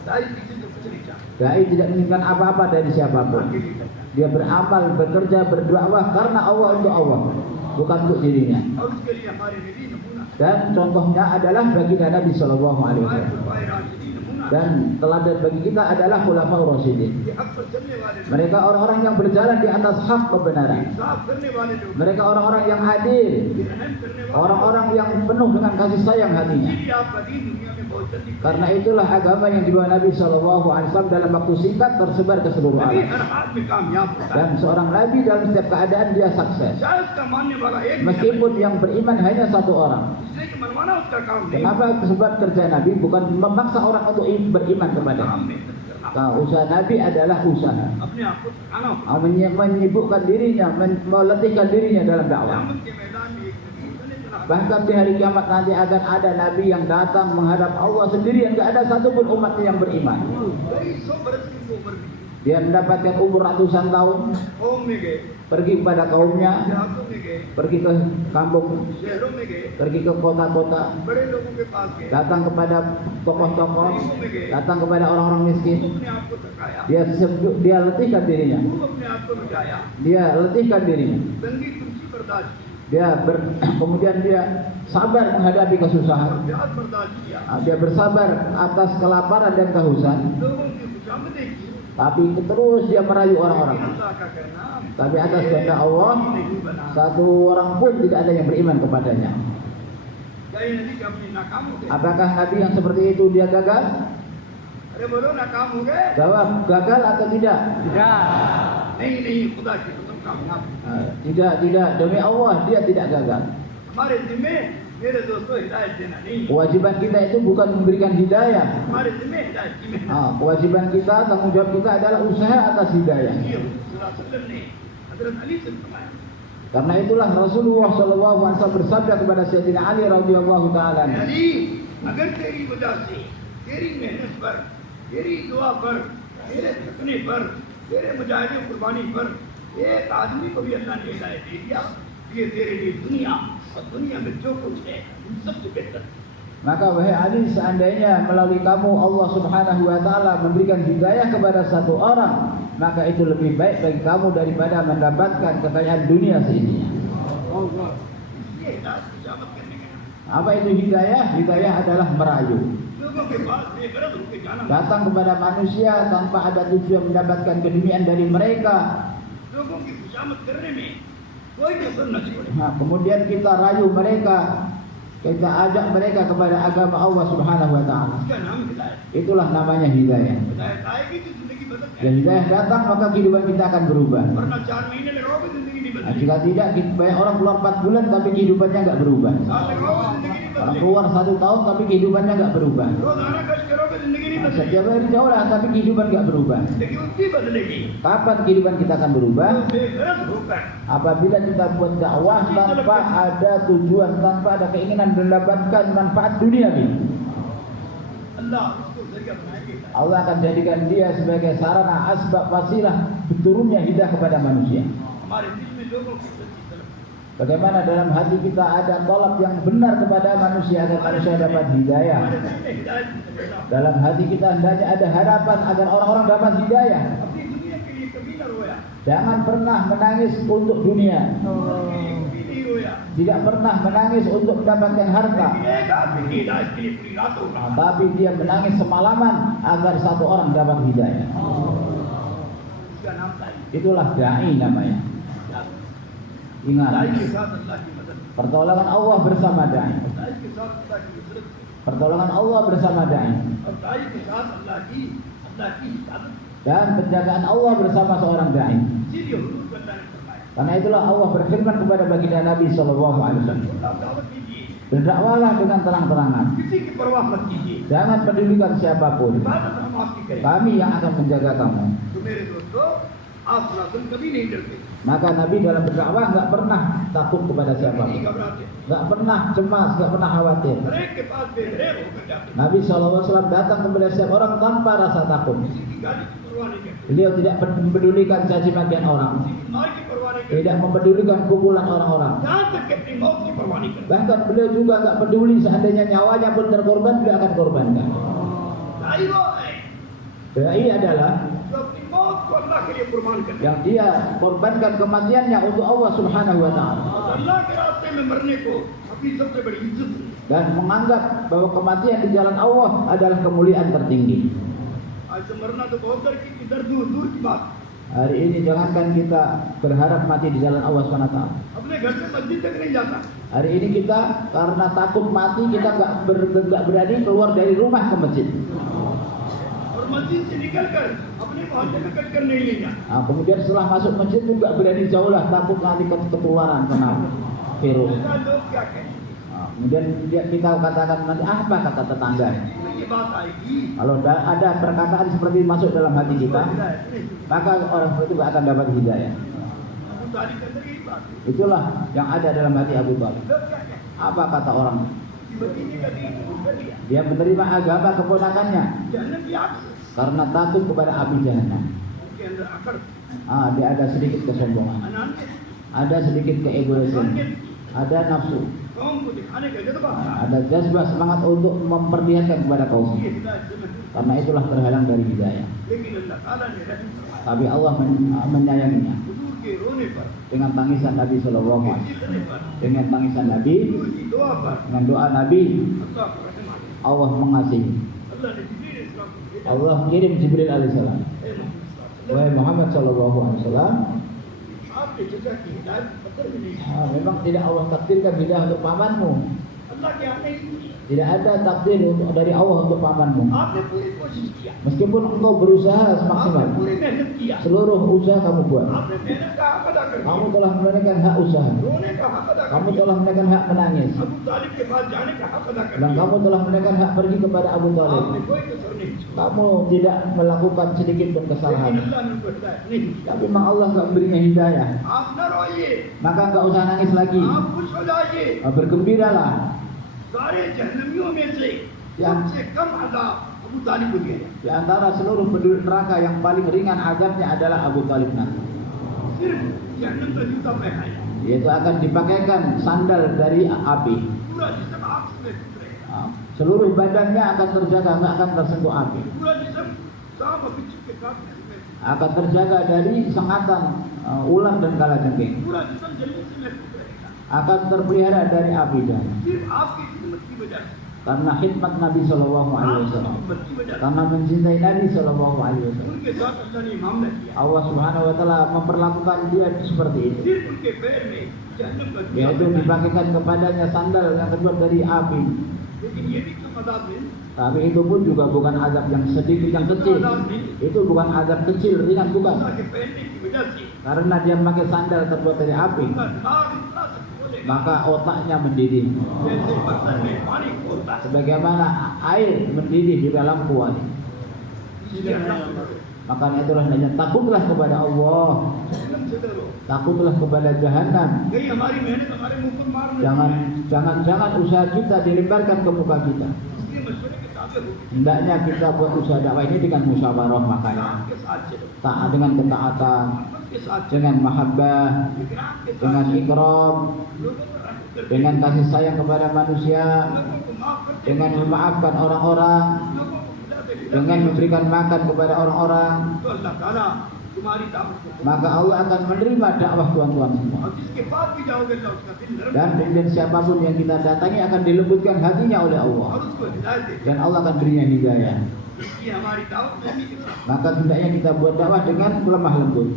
दाई किसी से कुछ नहीं चाहता, Dai tidak menginginkan apa-apa dari siapapun. आगे नहीं करता, Dia beramal, bekerja, berdakwah karena Allah untuk Allah, bukan untuk dirinya. और उसके लिए हमारे नबी नमूना, Dan contohnya adalah baginda Nabi Shallallahu Alaihi हमारे Wasallam. खुलफाए राशिदीन नमूना, Dan teladan bagi kita adalah Khulafaur Rasyidin. ये हक पर चलने वाले लोग, Mereka orang-orang yang berjalan di atas hak kebenaran. इंसाफ करने वाले लोग, Mereka orang-orang yang adil, ये रहम करने वाले orang-orang yang penuh dengan kasih sayang hatinya. इसीलिए आपका दीन दुनिया में बहुत जल्दी Karena itulah agama yang dibawa Nabi Shallallahu Alaihi Wasallam dalam waktu singkat tersebar ke seluruh नबी alam. हर हाल में कामयाब होता है। Dan seorang Nabi dalam setiap keadaan dia sukses. शायद का मानने वाला एक भी Meskipun yang beriman hanya satu orang. नहीं, इसलिए कि मनवाना उसका काम नहीं, Kenapa sebab kerja Nabi bukan memaksa orang untuk beriman kepada. काम में करना, Nah, usaha Nabi adalah usaha. अपने आप को सिखाना होता Menyibukkan dirinya, meletihkan dirinya dalam है। dakwah. क़यामत के मैदान में एक नबी चले चला, Bahkan di hari kiamat nanti akan ada Nabi yang datang menghadap Allah sendirian. Tidak ada satupun umatnya yang beriman. कई सौ बरस की वो उम्र भी Dia mendapatkan umur ratusan tahun, कौम में गए, pergi kepada kaumnya, देहातों में गए, pergi ke kampung, शहरों में गए, pergi ke kota-kota, बड़े लोगों के पास गए, datang kepada tokoh-tokoh, datang kepada orang-orang miskin. वो अपने आप को थकाया, Dia letihkan dirinya. वो अपने आप को मिटाया, Dia letihkan dirinya. तंगी तुमसी बर्दाश्त की, Kemudian dia sabar menghadapi kesusahan. और प्यास बर्दाश्त किया, Dia bersabar atas kelaparan dan kehausan. लोगों की खुशामदें की, Tapi terus dia merayu लेकिन orang-orang. अल्लाह का कहना Tapi atas kehendak Allah, नहीं बना। satu orang pun tidak ada yang beriman kepadanya. क्या ये नबी का अपनी नाकाम हो गए? Apakah Nabi yang seperti itu dia gagal? अरे बोलो नाकाम हो गए? Jawab, gagal atau tidak? नहीं नहीं, खुदा की कसम कामयाब। Tidak. Demi Allah dia tidak gagal. हमारे जिम्मे मेरे दोस्तों हिदायत देना नहीं, Kewajiban kita itu bukan memberikan hidayah. हमारे जिम्मे हिदायत की मेहनत। Kewajiban kita, tanggung jawab kita adalah usaha atas hidayah. ये हुजूर ने हजरत अली से फरमाया, Karena itulah Rasulullah SAW bersabda kepada Sayyidina Ali radhiyallahu taala, Ali अगर तेरी वजह से तेरी मेहनत पर तेरी दुआ पर, तेरे थकने पर, तेरे मुजाहिदे कुर्बानी पर एक आदमी को भी अल्लाह ने हिदायत दे दिया। ये तेरे लिए दुनिया और दुनिया में जो कुछ है उन सबसे बेहतर। Maka wahai Ali, seandainya melalui kamu Allah Subhanahu wa taala memberikan hidayah kepada satu orang, maka itu lebih baik bagi kamu daripada mendapatkan kekayaan dunia seisinya. इसलिए हिदायत की जामत करने का Apa itu hidayah? Hidayah adalah merayu. लोगों के पास बेगरज होकर जाना, Datang kepada manusia tanpa ada tujuan mendapatkan keduniaan dari mereka. लोगों की खुशामद करने में कोई कसर न छोड़े। Nah, kemudian kita rayu mereka, kita ajak mereka kepada agama Allah Subhanahu wa taala. इसका नाम हिदायत। Itulah namanya hidayah. हिदायत आएगी तो जिंदगी बदल Dan जाएगी, hidayah datang maka kehidupan kita akan berubah. वरना 4 महीने लगाओगे जिंदगी नहीं Nah, बदलेगी, jika tidak, banyak orang keluar 4 bulan tapi kehidupannya nggak berubah. साल लगाओगे जिंदगी नहीं Orang बदलेगी, keluar 1 tahun tapi kehidupannya nggak berubah. रोजाना कष्ट करोगे जिंदगी नहीं Nah, बदलेगी, setiap hari jauh lah tapi kehidupan nggak berubah. जिंदगी उतनी बदलेगी Kapan kehidupan kita akan berubah? तो बेगरज होकर Apabila kita buat dakwah tanpa ada tujuan, tanpa ada keinginan mendapatkan manfaat dunia ini. अल्लाह उसको जरिया बनाएंगे। Allah akan jadikan dia sebagai sarana asbab wasilah turunnya hidayah kepada manusia. हमारे दिल में लोगों की सच्ची तलब, Bagaimana dalam hati kita ada tolak yang benar kepada manusia agar manusia dapat hidayah. हमारे दिल में हिदायत की तलब, Dalam hati kita hendaknya ada harapan agar orang-orang dapat hidayah. अपनी दुनिया के लिए कभी न रोया, Jangan pernah menangis untuk dunia. कभी नहीं रोया, Tidak pernah menangis untuk mendapatkan harta. लेकिन एक आदमी की हिदायत के लिए पूरी रात हो रहा, Tapi dia menangis semalaman agar satu orang dapat hidayah. इसका नाम ताई। Itulah dai namanya. Ingat, ताई के साथ अल्लाह की मदद, pertolongan Allah bersama dai. ताई के साथ अल्लाह की Nusrat, Pertolongan Allah bersama dai. और ताई के साथ अल्लाह की हिफाजत। Dan penjagaan Allah bersama seorang dai. इसीलिए हुजूर को अल्लाह ने फरमाया, Karena itulah Allah berfirman kepada baginda Nabi sallallahu alaihi wasallam, आप दावत कीजिए, berdakwahlah dengan terang-terangan. किसी की परवाह मत कीजिए, Jangan pedulikan siapapun. हिफाजत हम आपकी करें। Kami yang akan menjaga kamu. तो मेरे दोस्तों, आप सनातन कभी नहीं डरते, Maka Nabi dalam berdakwah nggak pernah takut kepada नहीं siapapun, घबराते, nggak pernah cemas, nggak pernah khawatir. हर एक के पास बेघरेब होकर जाते, Nabi SAW datang kepada setiap orang tanpa rasa takut. किसी की गाली की परवाह नहीं करते, Beliau tidak mempedulikan caci makian orang, किसी की मार की परवाह नहीं करते, tidak mempedulikan pukulan orang-orang. यहाँ तक कि अपनी मौत की परवाह नहीं करते। Bahkan beliau juga nggak peduli seandainya nyawanya pun terkorban, beliau akan korbankan. दाई वो है Dai adalah जो अपनी मौत को अल्लाह के लिए कुर्बान करते yang dia korbankan kematiannya untuk Allah Subhanahu wa taala और अल्लाह के रास्ते में मरने को अपनी सबसे बड़ी इज्जत है। dan menganggap bahwa kematian di jalan Allah adalah kemuliaan tertinggi. आज से मरना तो बहुत इधर दूर दूर की बात, Hari ini jangankan kita berharap mati di jalan Allah Subhanahu wa taala. अपने घर से मस्जिद तक नहीं जाता, Hari ini kita karena takut mati kita nggak berani keluar dari rumah ke masjid. और मस्जिद से निकलकर अपने मोहल्ले में कट कर नहीं ले जाता। Nah, kemudian setelah masuk masjid pun nggak berani jauh lah, takut nanti ketularan kena virus. ऐसा लोग क्या कहें? Nah, kemudian kita katakan nanti apa kata tetangga. तो ये बात आएगी, Kalau ada perkataan seperti itu masuk dalam hati kita, maka orang itu nggak akan dapat hidayah. Abu तालिब के अंदर यही बात है। Itulah yang ada dalam hati Abu Thalib. लोग क्या कहें? Apa kata orang? कि मदीने का दीन कबूल कर लिया, Dia menerima agama keponakannya जहन्नम की आग से karena takut kepada api jahanam. उनके अंदर अकड़, Dia ada sedikit kesombongan, अनानियत, ada sedikit keegoisan, ada nafsu, कौम को दिखाने का जज्बा, ada jazbah semangat untuk memperlihatkan kepada kaum. ये हिदायत से महसूस। Karena itulah terhalang dari hidayah. लेकिन अल्लाह ताला ने रहम फरमाया, Tapi Allah menyayanginya हुजूर के रोने पर, dengan tangisan Nabi Sallallahu Alaihi Wasallam, जितने पर, dengan tangisan Nabi, हुजूर की दुआ पर dengan doa Nabi, अल्लाह को रहम आ गया। Allah mengasihi. अल्लाह ने जिब्रील इस्लाम को भेजा, Allah kirim Jibril alaihissalam. "हे Mohammad Wahai Muhammad Sallallahu Alaihi Wasallam, आपके चचा की हिदायत पत्थर में नहीं, memang tidak Allah takdirkan hidayah untuk pamanmu. अल्लाह के यहाँ नहीं हुई। Tidak ada takdir dari Allah untuk pamanmu. आपने पूरी कोशिश किया, Meskipun engkau berusaha आपने semaksimal, पूरी मेहनत किया, seluruh usaha kamu buat. आपने मेहनत का हक अदा कर Kamu दिया, telah menunaikan hak usaha. रोने का हक अदा कर Kamu दिया, telah menunaikan hak menangis. Abu तालिब के पास जाने का हक अदा कर Dan दिया, kamu telah menunaikan hak pergi kepada Abu Thalib. आपने कोई कसर नहीं छोड़ा, Kamu tidak melakukan sedikit pun लेकिन kesalahan. अल्लाह ने उनको हिदायत नहीं दी। Tapi memang Allah nggak memberinya hidayah. आप न रोइए, Maka nggak usah nangis lagi. आप खुश हो जाइए, Bergembiralah. सारे जहन्नमियों में से Yang सबसे कम अजाब अबू तालिब को दिया di antara seluruh penduduk neraka yang paling ringan azabnya adalah Abu Talib nanti. सिर्फ जहन्नम का जूता पहनाया Yaitu akan dipakaikan sandal dari api. पूरा जिस्म आग से उतरेगा Seluruh badannya akan terjaga, nggak akan tersentuh api. पूरा जिस्म सांप और बिच्छू के काटने से Akan terjaga dari sengatan ular dan kalajengking. पूरा जिस्म जलने से महफूज रहेगा Akan terpelihara dari api dan सिर्फ आपकी खिदमत की वजह से karena khidmat Nabi Shallallahu Alaihi आपकी Wasallam, मोहब्बत की वजह से karena mencintai Nabi Shallallahu Alaihi Wasallam, उनके साथ अल्लाह ने मामला किया Allah Subhanahu Wa Taala memperlakukan dia seperti itu. सिर्फ उनके पैर में जहन्नम का जूता Yaitu पहनाया। dipakaikan kepadanya sandal yang terbuat dari api. लेकिन ये भी कम अजाब है Tapi itu pun juga bukan azab yang sedikit, yang kecil. Itu bukan azab kecil, ringan bukan. अल्लाह के पहनने की वजह से Karena dia memakai sandal terbuat dari api, उनका दिमाग इतना से खोलेगा maka otaknya mendidih. जैसे बर्तन में पानी खोलता है Sebagaimana air mendidih di dalam kuali. इसलिए अल्लाह को डरो। Maka itulah hendaknya takutlah kepada Allah, जहन्नम से डरो takutlah kepada jahanam. कहीं हमारी मेहनत हमारे मुंह पर मार न Jangan usaha kita dilemparkan ke muka kita. इसलिए मशवरे के ताबे हो Hendaknya kita buat usaha dakwah ini dengan musyawarah, makanya इकराम के साथ चलो taat dengan ketaatan, मोहब्बत के साथ चलो dengan mahabbah, इकराम के साथ dengan चलो ikram, लोगों पर रहम करते dengan kasih sayang kepada manusia, लोगों को माफ करते dengan memaafkan orang-orang, लोगों को खिलाते dengan memberikan makan kepada orang-orang, तो अल्लाह ताला तुम्हारी दावत को maka Allah akan menerima dakwah tuan-tuan semua. और जिसके पास भी जाओगे अल्लाह उसका दिल नरम Dan siapapun yang kita datangi akan dilembutkan hatinya oleh Allah. और उसको हिदायत दे Dan Allah akan berinya hidayah. इसलिए हमारी दावत नबी के साथ Maka hendaknya kita buat dakwah dengan lemah lembut,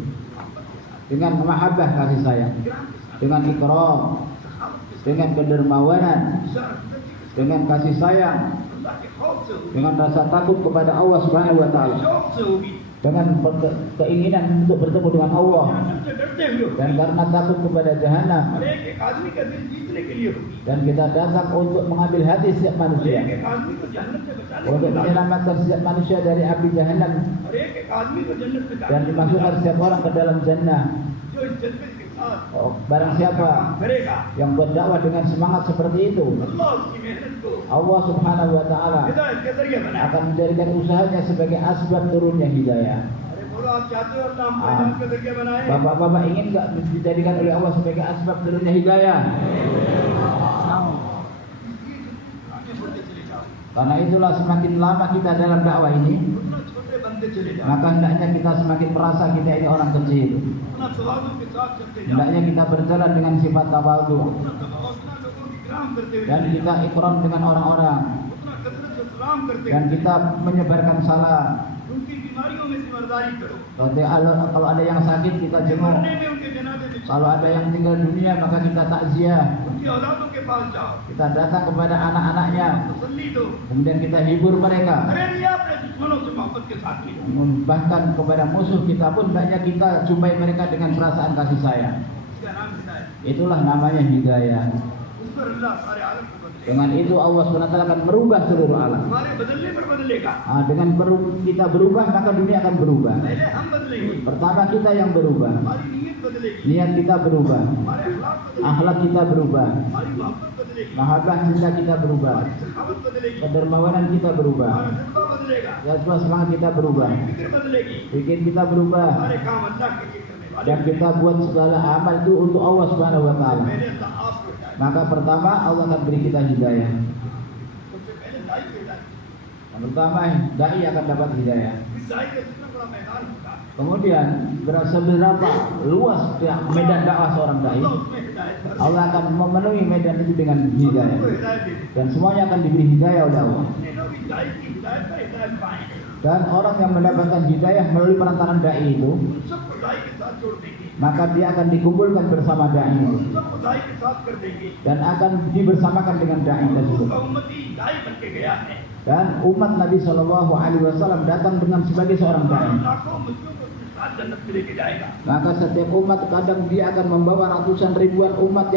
dengan mahabbah kasih sayang, इकराम के साथ dengan ikram, सखावत के dengan kedermawanan, साथ इशारत के साथ dengan kasih sayang, अल्लाह के खौफ से होगी dengan rasa takut kepada Allah Subhanahu wa taala, शौक से होगी dengan keinginan untuk bertemu dengan Allah, जहन्नम से डरते हुए होगी dan karena takut kepada jahanam, हर एक आदमी का दिल जीतने के लिए होगी dan kita datang untuk mengambil hati setiap हर manusia, एक आदमी को जन्नत से बचाने के untuk लिए menyelamatkan setiap manusia dari api jahanam हर एक आदमी को जन्नत से dan dimasukkan setiap orang ke dalam jannah. जो इस जज्बे के साथ Barang siapa करेगा yang berdakwah dengan semangat seperti itu, अल्लाह उसकी मेहनत को Allah Subhanahu wa taala हिदायत के जरिए बनाए akan menjadikan usahanya sebagai asbab turunnya hidayah. अरे बोलो आप चाहते हो अल्लाह हमको हिदायत के जरिए बनाए Bapak-bapak ingin nggak dijadikan oleh Allah sebagai asbab turunnya hidayah? आगे बढ़ते चले जाओ Karena itulah semakin lama kita dalam dakwah ini, उतना छोटे बनते चले जाओ maka hendaknya kita semakin merasa kita ini orang kecil. उतना तवाज़ुन के साथ चलते जाओ Hendaknya kita berjalan dengan sifat tawadhu उतना लोगों की इकराम करते हुए dan चले kita जाओ ikram dengan orang-orang उतना कसरत से सलाम करते dan हुए kita menyebarkan salam. उनकी बीमारियों में जिम्मेदारी करो Kalau ada yang sakit kita jenguk. मरने में उनके जनाजे में Kalau ada yang tinggal dunia maka kita takziah. उनकी औलादों के पास जाओ Kita datang kepada anak-anaknya, तसल्ली दो kemudian kita hibur mereka. अरे नहीं अपने दुश्मनों से मोहब्बत के साथ मिलो Bahkan kepada musuh kita pun hendaknya kita jumpai mereka dengan perasaan kasih sayang. इसका नाम हिदायत Itulah namanya hidayah. उस पर अल्लाह सारे आलम को बदलेगा Dengan itu Allah SWT akan merubah seluruh alam. हमारे बदलने पर बदलेगा Dengan kita berubah maka dunia akan berubah. पहले हम बदलेंगे Pertama kita yang berubah, हमारी नीयत बदलेगी niat kita berubah, हमारे अखलाक बदलेंगे akhlak kita berubah, हमारी मोहब्बत बदलेगी mahabbah cinta kita berubah, हमारी सखावत बदलेगी kedermawanan kita berubah, हमारा जज्बा बदलेगा jazbah semangat kita berubah, फिक्र बदलेगी pikir kita berubah, हमारे काम अल्लाह के लिए करने वाले dan kita buat segala amal itu untuk Allah Subhanahu wa taala. पहले अल्लाह आपको हिदायत Maka pertama Allah akan beri kita hidayah. सबसे पहले दाई को हिदायत Yang pertama dai akan dapat hidayah. फिर दाई का जितना बड़ा मैदान होगा Kemudian seberapa luas medan dakwah seorang dai, अल्लाह उसमें हिदायत कर Allah akan memenuhi medan itu dengan hidayah. सबको हिदायत दे Dan semuanya akan diberi hidayah oleh Allah. जितने लोग इस दाई की हिदायत पर हिदायत पाए Dan orang yang mendapatkan hidayah melalui perantaraan dai itu, उन सबको दाई के साथ जोड़ देंगे maka dia akan dikumpulkan bersama dai itu उन सबको दाई के साथ कर देंगे dan akan dibersamakan dengan dai tersebut. उसका उम्मती दाई बन के गया है Dan umat Nabi Shallallahu Alaihi Wasallam datang dengan sebagai seorang dai. लाखों मुस्लिमों को अपने साथ जन्नत में लेके जाएगा Maka setiap umat kadang dia akan membawa ratusan ribuan umat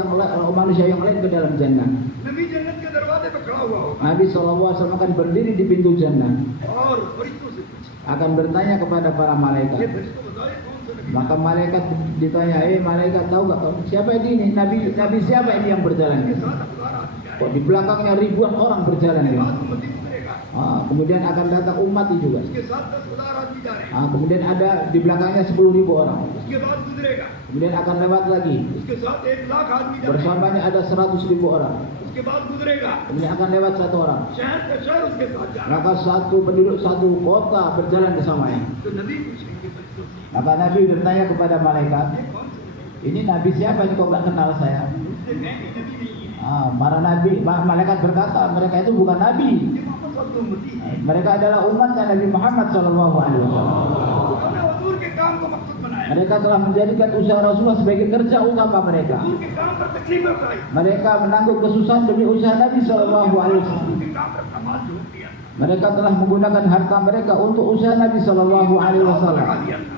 manusia yang lain ke dalam jannah. नबी जन्नत के दरवाजे पर खड़ा हुआ होगा Nabi Shallallahu Alaihi Wasallam akan berdiri di pintu jannah, और फरिश्तों से पूछे akan bertanya kepada para ये malaikat. फरिश्तों बताए कौन से नबी Maka malaikat ditanya, malaikat tahu gak kamu siapa ini? Nabi siapa ini yang berjalan? के साथ अखबार आदमी आए Kok di belakangnya ribuan orang berjalan ini? बात उम्मती को करेगा Kemudian akan datang umat juga. उसके साथ 10,000 आदमी जा रहे हैं, Kemudian ada di belakangnya 10.000 orang. उसके बाद गुजरेगा, Kemudian akan lewat lagi. उसके साथ 1,00,000 आदमी जा रहे हैं, Bersamanya ada 100.000 orang. उसके बाद गुजरेगा, Kemudian akan lewat 1 orang. शहर का शहर उसके साथ जा रहा Maka satu penduduk satu kota berjalan bersamanya. है। तो नबी पूछेंगे बच्चों से, Maka Nabi bertanya kepada malaikat, ये कौन से नबी? ini Nabi siapa ini kok nggak kenal saya? उससे मैं भी नबी नहीं है, Para nabi, malaikat berkata mereka itu bukan nabi. ये मोहम्मद सल्लल्लाहु अलैहि वसल्लम है। Mereka adalah umatnya Nabi Muhammad SAW. उन्होंने हुजूर के काम को मकसद बनाया, Mereka telah menjadikan usaha Rasulullah sebagai kerja utama mereka. हुजूर के काम पर तकलीफें उठाई, Mereka menanggung kesusahan demi usaha Nabi SAW. हुजूर के काम पर सामान जोड़ दिया, Mereka telah menggunakan harta mereka untuk usaha Nabi SAW.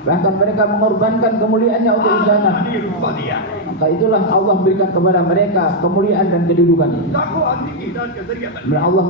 Bahkan mereka mengorbankan kemuliaannya untuk usaha Nabi. मैंने रुतबा दिया है, Maka itulah Allah berikan kepada mereka kemuliaan dan kedudukan. लाखों आदमी की हिदायत का जरिया बना। Allah